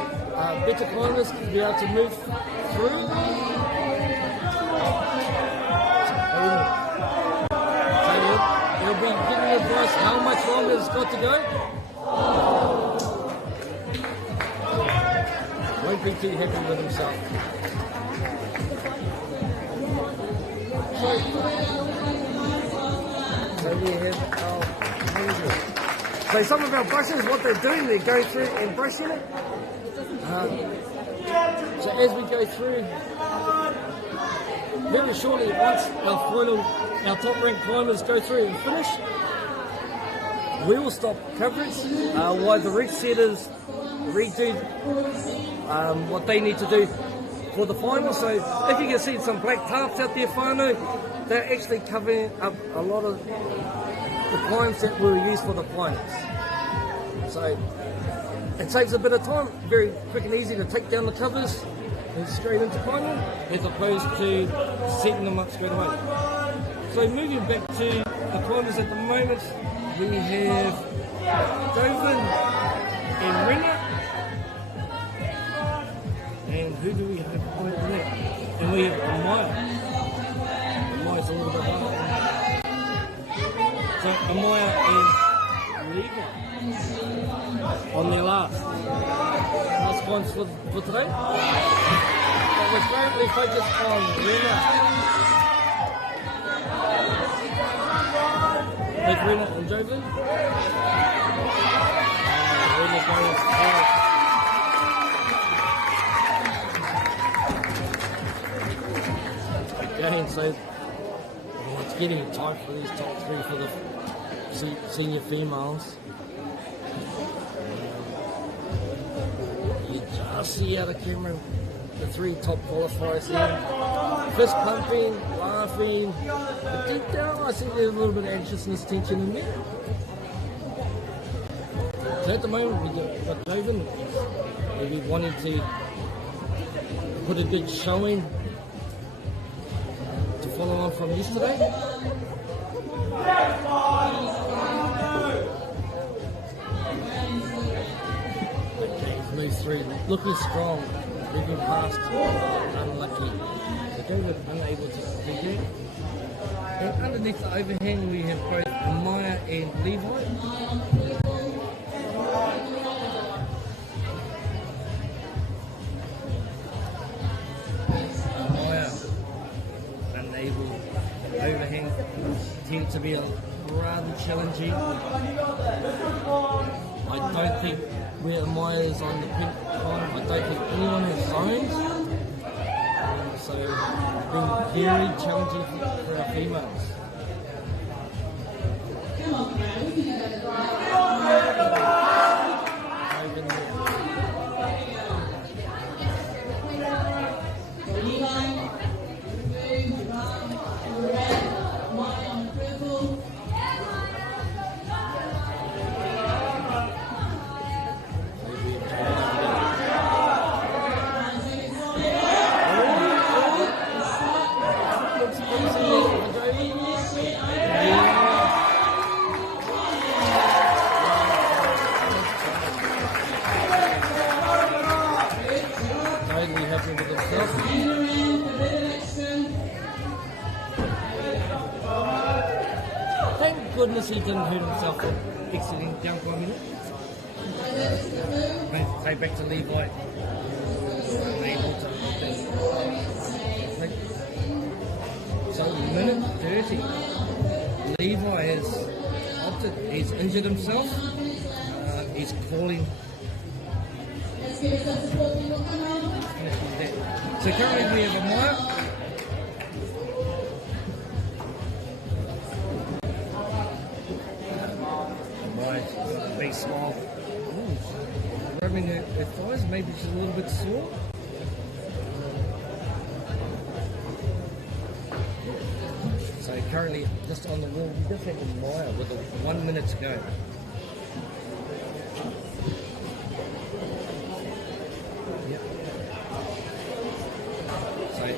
better climbers to be able to move through. So he'll be giving advice how much longer it's got to go. Won't be too happy with himself. So we have our movement. So some of our brushers, what they're doing, they're going through and brushing it. So as we go through, very shortly, once our top ranked climbers go through and finish, we will stop coverage while the reef setters redo what they need to do for the final. So if you can see some black tarps out there, whānau, they're actually covering up a lot of the climbs that were used for the finals. So it takes a bit of time, very quick and easy to take down the covers and straight into final, as opposed to setting them up straight away. So moving back to the climbers at the moment, we have Dovan and Ringer. And who do we have on there? And we have Amaya. Amaya's a little bit higher. So Amaya and Levi on their last points for today. But we're currently focused on Rena. With Rena and Joven. Rena goes forward. Again, so it's getting tight for these top three for the senior females. You just see out of camera the three top qualifiers here. Fist pumping, laughing, but deep down I see there's a little bit of anxiousness, tension in there. So at the moment we've got Joven, maybe wanting to put a big showing to follow on from yesterday. Moves through, looking strong, moving past, unlucky. So David unable to do that. And underneath the overhang we have both Amaya and Levi. Amaya unable, overhang tend to be rather challenging. I don't think where Amaya is on the pink line, I don't think anyone has zones. So it's been very challenging for our females. obviously didn't hurt himself exiting down climbing. Say back to Levi. Able to. So minute 30. Levi has opted. He's injured himself. He's calling. So currently we have a Maya. Maya's got a big smile. Rubbing her thighs, maybe she's a little bit sore. So currently just on the wall, we just have a Maya with 1 minute to go.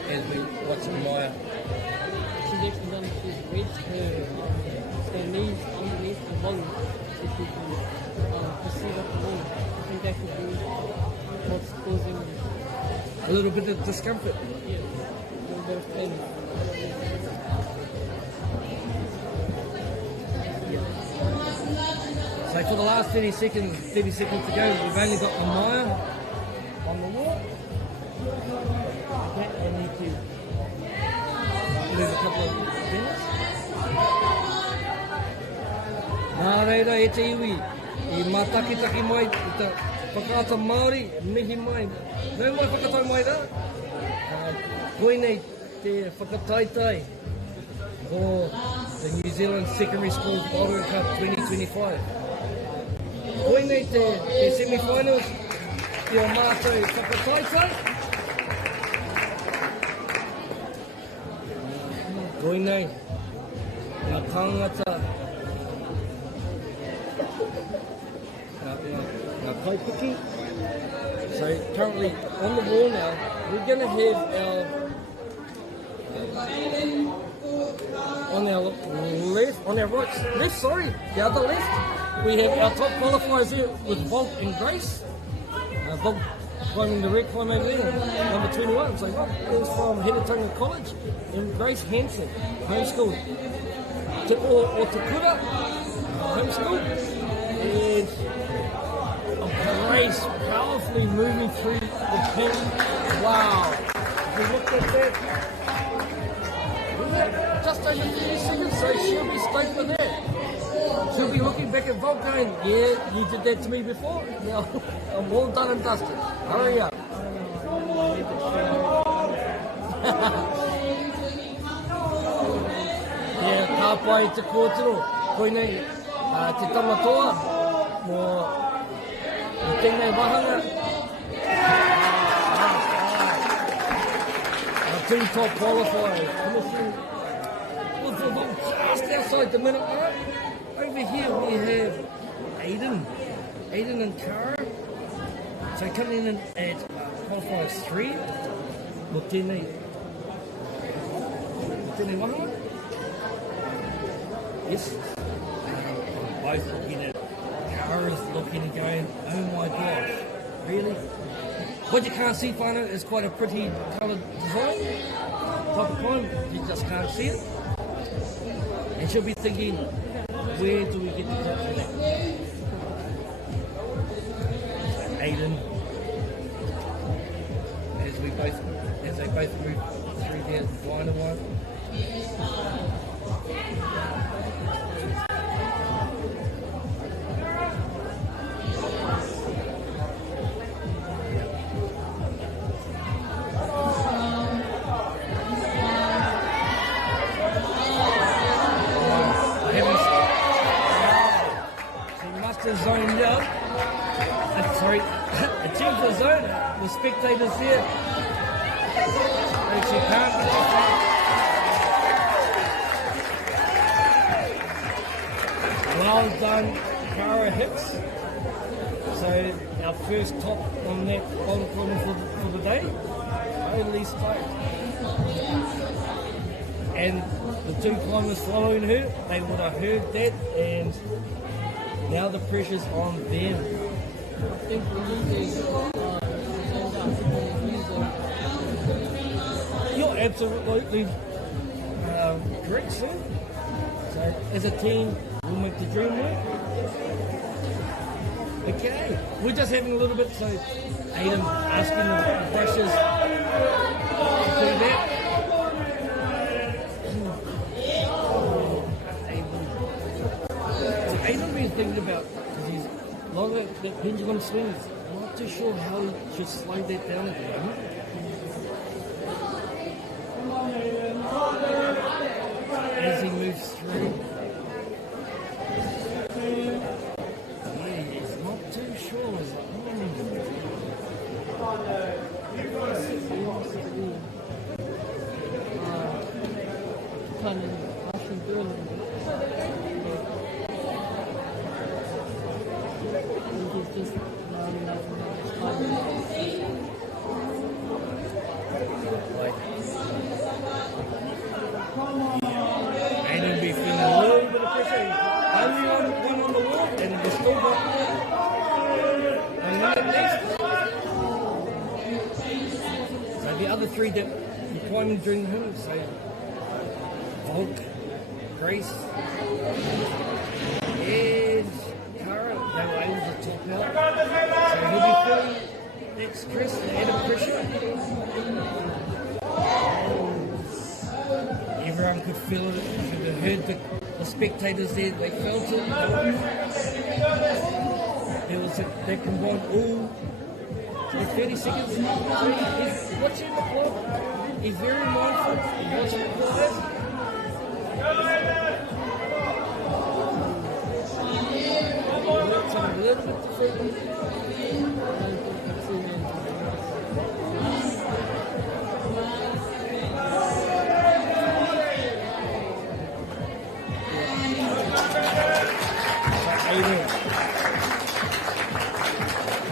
As we watch Maya. She's actually done, she's wedged her knees underneath the bottom so she can proceed up the wall. I think that could be what's causing a little bit of discomfort. Yeah, a little bit of pain. Yeah. So for the last 30 seconds to go, we've only got the Maya on the wall. I need to move a couple of things. Nā reira e te iwi, I mātakitaki mai, I te whakaata Māori, mihi mai. Nau mai whakatau mai rā. Koinei te whakataitai for the New Zealand Secondary School Bouldering Cup 2025. Koinei te semi-finals, te o mātou whakataitai. Koinei, ngā tangata, ngā kaipiki. So currently on the wall now, we're going to have on our the other left, we have our top qualifiers here with Volk and Grace. Volk climbing the red climb over there, number 21. So Volk is from Heretonga College, and Grace Hansen, homeschooled. Te o Te Kura, homeschooled. And Grace powerfully moving through the pin. Wow. If you look at that, just over 30 seconds, so she'll be straight for that. She'll be looking back at Volk going, yeah, you did that to me before. Now, I'm all done and dusted. Hurry up. Yeah, ka pai te kōtero. Koinei, te tamatoa, mō tēnei wahanga. Our two top qualifiers, finishing with the Volk just outside the minute mark. Over here we have Aiden and Cara. So coming in at qualifiers 3. Mo tēnei wahanga. Yes. Both looking at Cara's looking and going, oh my gosh, really? What you can't see, whānau, is quite a pretty coloured design. Top of climb, you just can't see it. And she'll be thinking, where do we get the top from that? Aiden, as they both move through their line of one. Zoned out. Sorry, achieved the zone. The spectators here. She can't. Well done, Cara Hicks. So our first top on that bottom corner for the day. Only straight. And the two climbers following her, they would have heard that, and now the pressure's on them. I think we need to You're absolutely correct, sir. So as a team, we with the dream work? Okay, we're just having a little bit, so Aidan asking the brushes to do that. So Aidan been thinking about, because he's long that pendulum swings, I'm not too sure how he should slow that down at the moment. As he moves through. Yeah, he's not too sure. He's like, kind of rushing through a little bit. I think he's just running out from his time. And he'll be feeling a little bit of pressure. Only one on the wall, and he's still got 1 minute at least. So the other three that were climbing during the hill, so Volk, Grace, and Cara, they were able to top out. So he'll be feeling that stress, the added pressure. Everyone could feel it. You could have heard the spectators there. They felt it. There was that combined all the 30 seconds. So he's watching the clock. He's very mindful. He's watching the clock. Works on a little bit differently.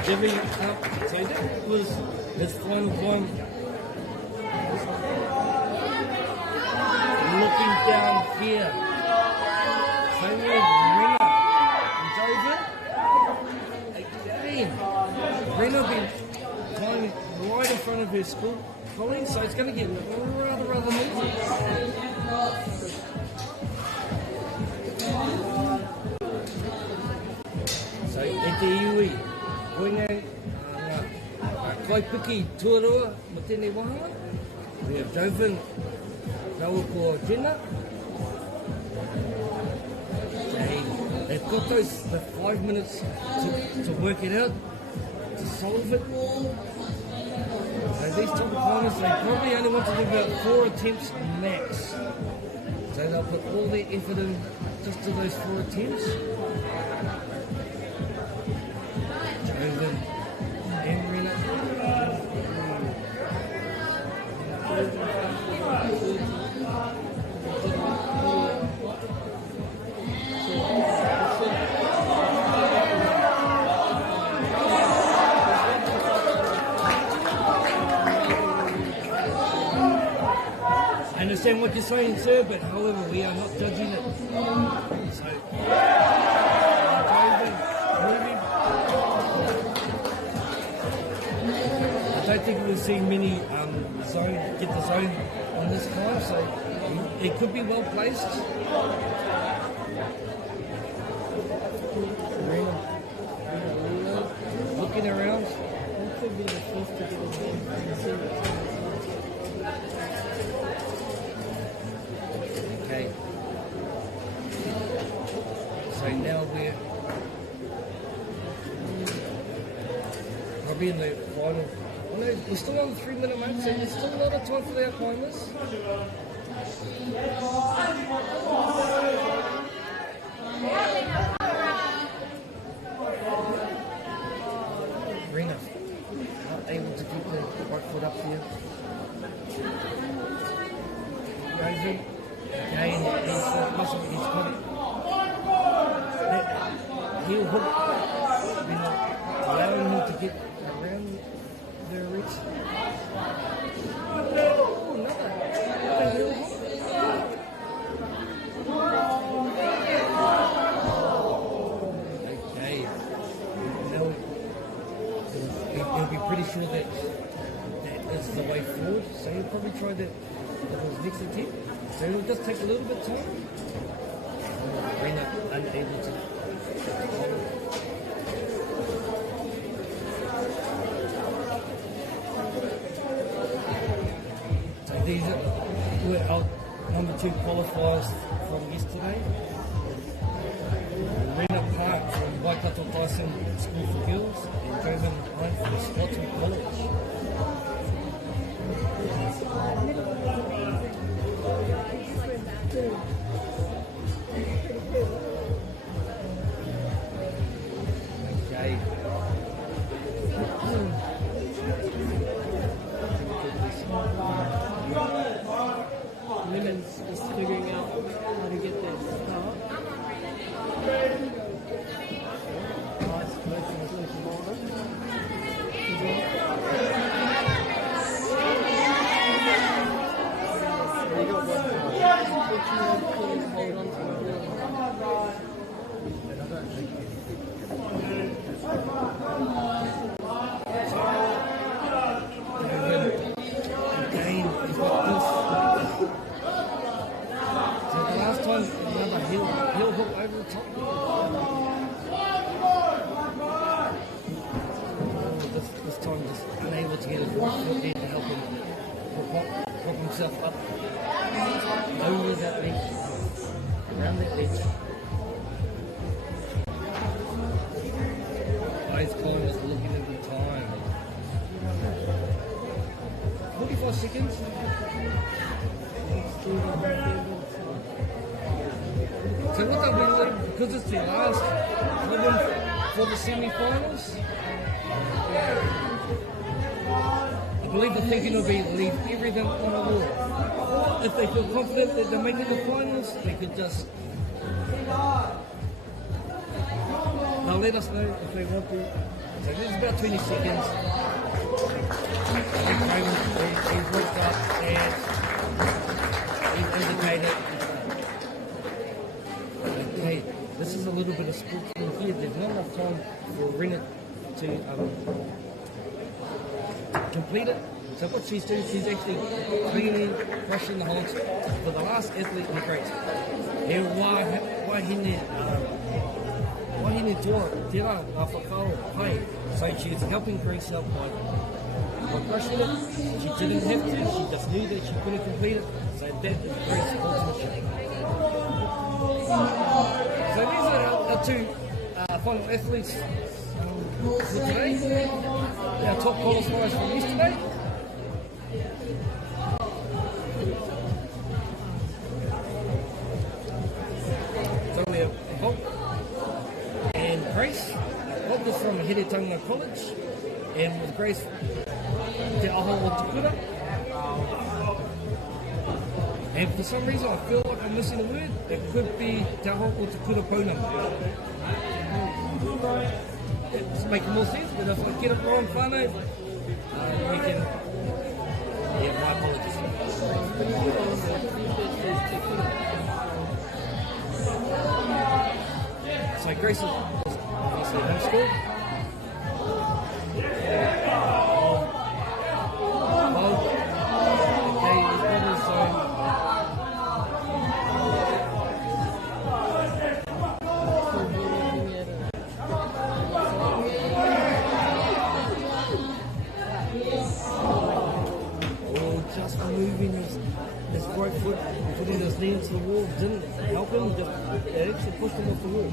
Giving up, so that was his final climb. Looking down here. So we have Renna and Joven. Again, Renna been climbing right in front of her school colleagues, so it's going to get rather noisy. So at the iwi, koinga kaipiki tuarua mo tēnei wahanga. We have Joven, Noah ko Jenna. They've got the 5 minutes to work it out, to solve it. So these top climbers, they probably only want to do about 4 attempts max. So they'll put all their effort in just to those 4 attempts. Joven and Renna. I understand what you're saying, sir, but however, we are not judging it. So, I don't think we'll see many get the zone on this climb, so it could be well placed. Looking around. That could be the first to get a Okay. So now we're probably in the final. Oh no, we're still on the 3 minute mark, so there's still a lot of time for our climbers. Renna, not able to keep the right foot up here. Joven, again, he's got it. Heel hook, allowing him to get around the reach. Oh, another heel hook. Okay, now he'll be pretty sure that is the way forward, so he'll probably try that with his next attempt. So it'll just take a little bit of time. Renna able to so these were our number 2 qualifiers from yesterday. Rena Park from Waikato Tyson School for Girls and Joman Hunt from Scotland College. Okay. Women's just figuring out how to get their start. Nice collection of boulder. Hold on to the Again, he's got this. So the last time, another heel hook over the top. This time just unable to get his right foot there to help him prop himself up over that ledge, around that ledge. Both climbers looking at the time. 45 seconds. So what they'll be doing, because it's their last rhythm for the semi-finals, I believe the thinking will be leave everything on the wall. Or if they feel confident that they're making the finals, they could just... They'll let us know if they want to. So this is about 20 seconds. He's worked up and he's indicated. Okay, this is a little bit of sportsman here. There's not enough time for Rennet to complete it. So what she's doing, she's actually cleaning, brushing the holds for the last athlete in the race. Here, wahine toa, tira, a whakao, pai. So she's helping Grace out by brushing it. She didn't have to, she just knew that she couldn't complete it. So that is Grace's ultimate. So these are our 2 final athletes for today. Our top qualifiers from yesterday. So we have Bob and Grace. Bob was from Heretanga College and with Grace Te Aho o Tukura. And for some reason I feel like I'm missing a word. It could be Te Aho o Tukura Pona. It's making more sense, but if I get it wrong, whānau, we can... Yeah, my apologies. So Grace is obviously homeschooled. Well, okay, he's got his own... Just moving his right foot and putting his knee into the wall didn't help him, it actually pushed him off the wall.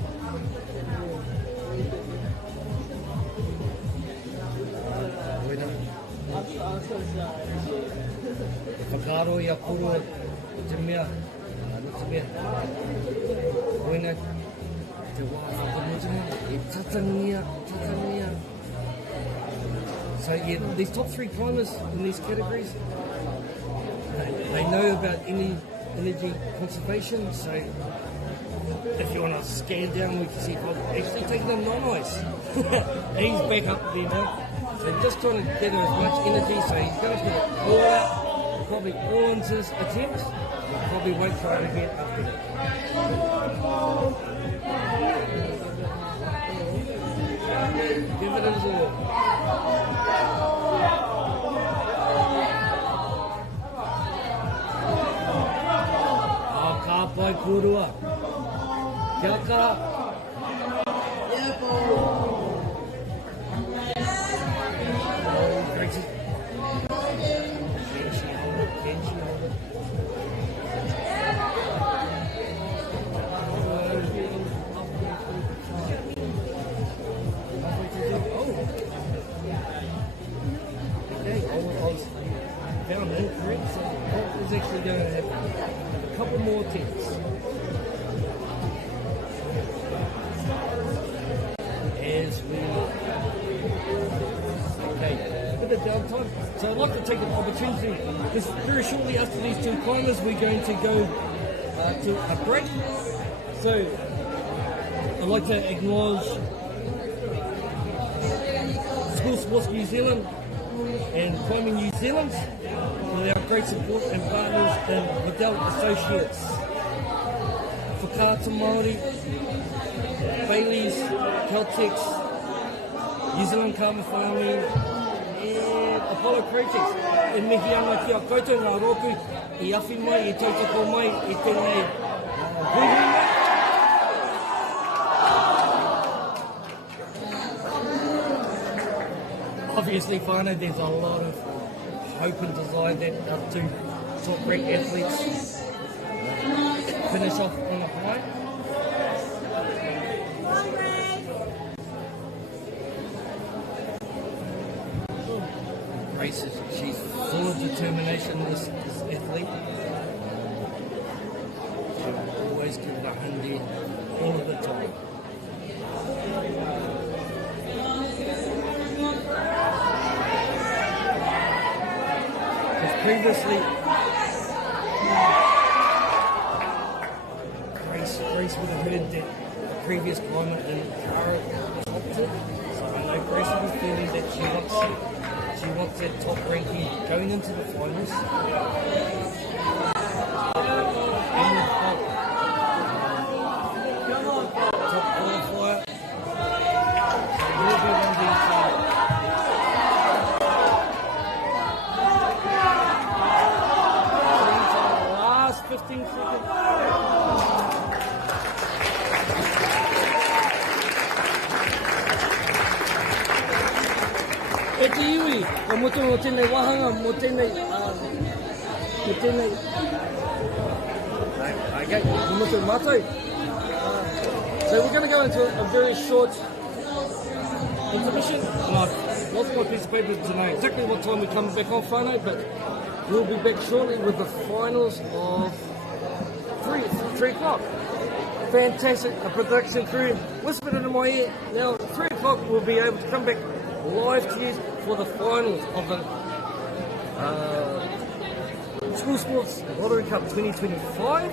Whakaro I a puro te mea, no te mea. Koina te wā whakamutinga, e tatangia. So yeah, these top 3 climbers in these categories, they know about energy conservation. So if you want to scan down, we can see Bob actually taking them non-ice. He's back up there now. So just trying to gather as much energy. So he's going to put it all out, probably all into his attempt. He probably won't try it again after that. Give it his all. Pai kurua. Kia ora. Gracie. Found incorrect, so Bob is actually going to have a couple more attempts. As we okay, a bit of downtime. So I'd like to take an opportunity, because very shortly after these two climbers, we're going to go to a break. So I'd like to acknowledge School Sports New Zealand and Climbing New Zealand with our great support and partners in Liddell Associates, Whakaata MāORI, Bailey's, Caltex, New Zealand Karma Farming, and Apollo Projects. E mihi ana ki a koutou ngā roku I awhi mai, I tautoko mai, I tēnei buhi mai. Obviously, whānau, there's a lot of hope and desire that our two top rank athletes finish off on a high. Grace, she's full of determination, this athlete. She will always give it 100 all of the time. Previously, Grace would have heard that the previous climber in Cara topped it, so I know Grace was feeling that she wants that top ranking going into the finals. And top qualifier. So will be one of these. Last 15 seconds. E te iwi, ka motu mo tēnei wahanga, mo tēnei... Okay, mo motu mātou. So we're going to go into a very short intermission. And I've lost my piece of paper to know exactly what time we come back on whānau, but we'll be back shortly with the finals of 3 o'clock. Fantastic, a production crew whispered into my ear. Now, 3 o'clock we'll be able to come back live to you for the finals of the School Sports Bouldering Cup 2025.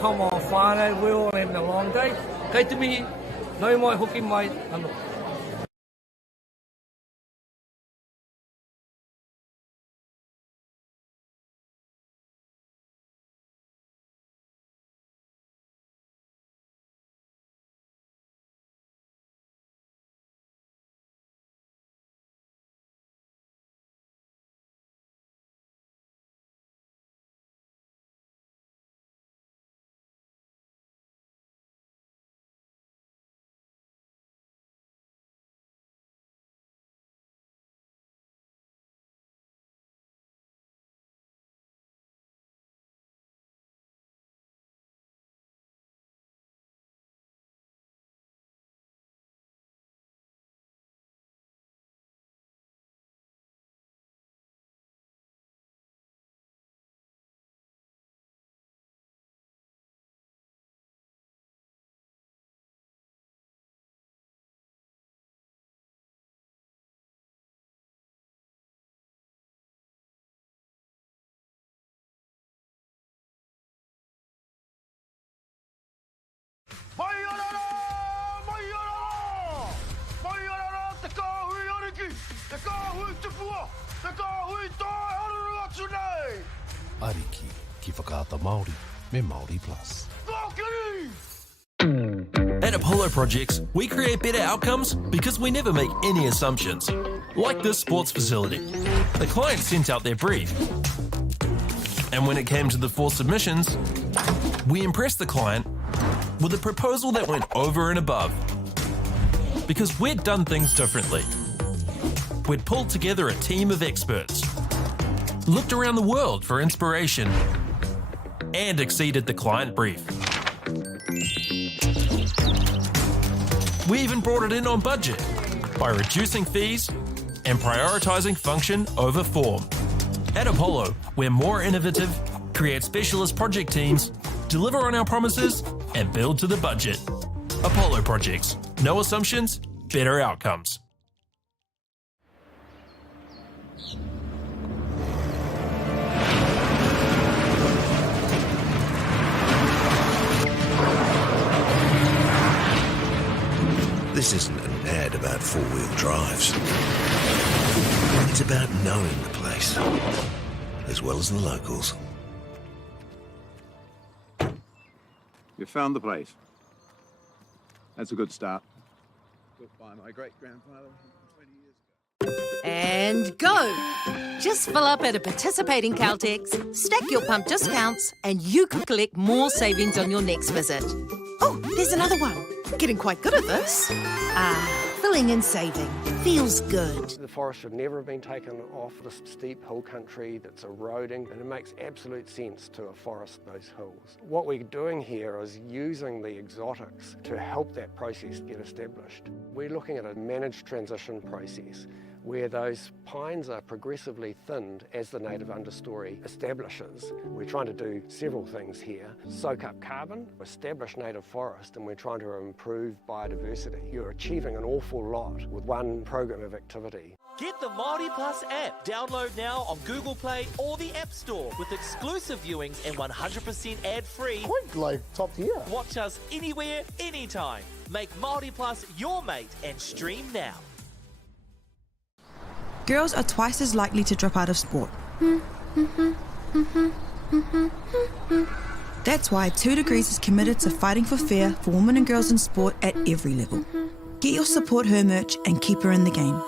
Come on, whānau, we're all having a long day. Kei te mihi, nau mai hoki mai anō. Ariki ki whakaata Māori me MāORI Plus. At Apollo Projects, we create better outcomes because we never make any assumptions. Like this sports facility. The client sent out their brief. And when it came to the 4 submissions, we impressed the client with a proposal that went over and above. Because we'd done things differently. We'd pulled together a team of experts, looked around the world for inspiration, and exceeded the client brief. We even brought it in on budget by reducing fees and prioritising function over form. At Apollo, we're more innovative, create specialist project teams, deliver on our promises, and build to the budget. Apollo Projects. No assumptions, better outcomes. This isn't an ad about four-wheel drives. It's about knowing the place, as well as the locals. You found the place. That's a good start. Built by my great-grandfather 20 years ago. And go! Just fill up at a participating Caltex, stack your pump discounts, and you could collect more savings on your next visit. Oh, there's another one. Getting quite good at this. Filling and saving. Feels good. The forest should never have been taken off this steep hill country that's eroding, and it makes absolute sense to afforest those hills. What we're doing here is using the exotics to help that process get established. We're looking at a managed transition process where those pines are progressively thinned as the native understory establishes. We're trying to do several things here. Soak up carbon, establish native forest, and we're trying to improve biodiversity. You're achieving an awful lot with one program of activity. Get the MāORI Plus app. Download now on Google Play or the App Store with exclusive viewings and 100% ad-free. Quite like top tier. Watch us anywhere, anytime. Make MāORI Plus your mate and stream now. Girls are twice as likely to drop out of sport. That's why 2 Degrees is committed to fighting for fair for women and girls in sport at every level. Get your Support Her merch and keep her in the game.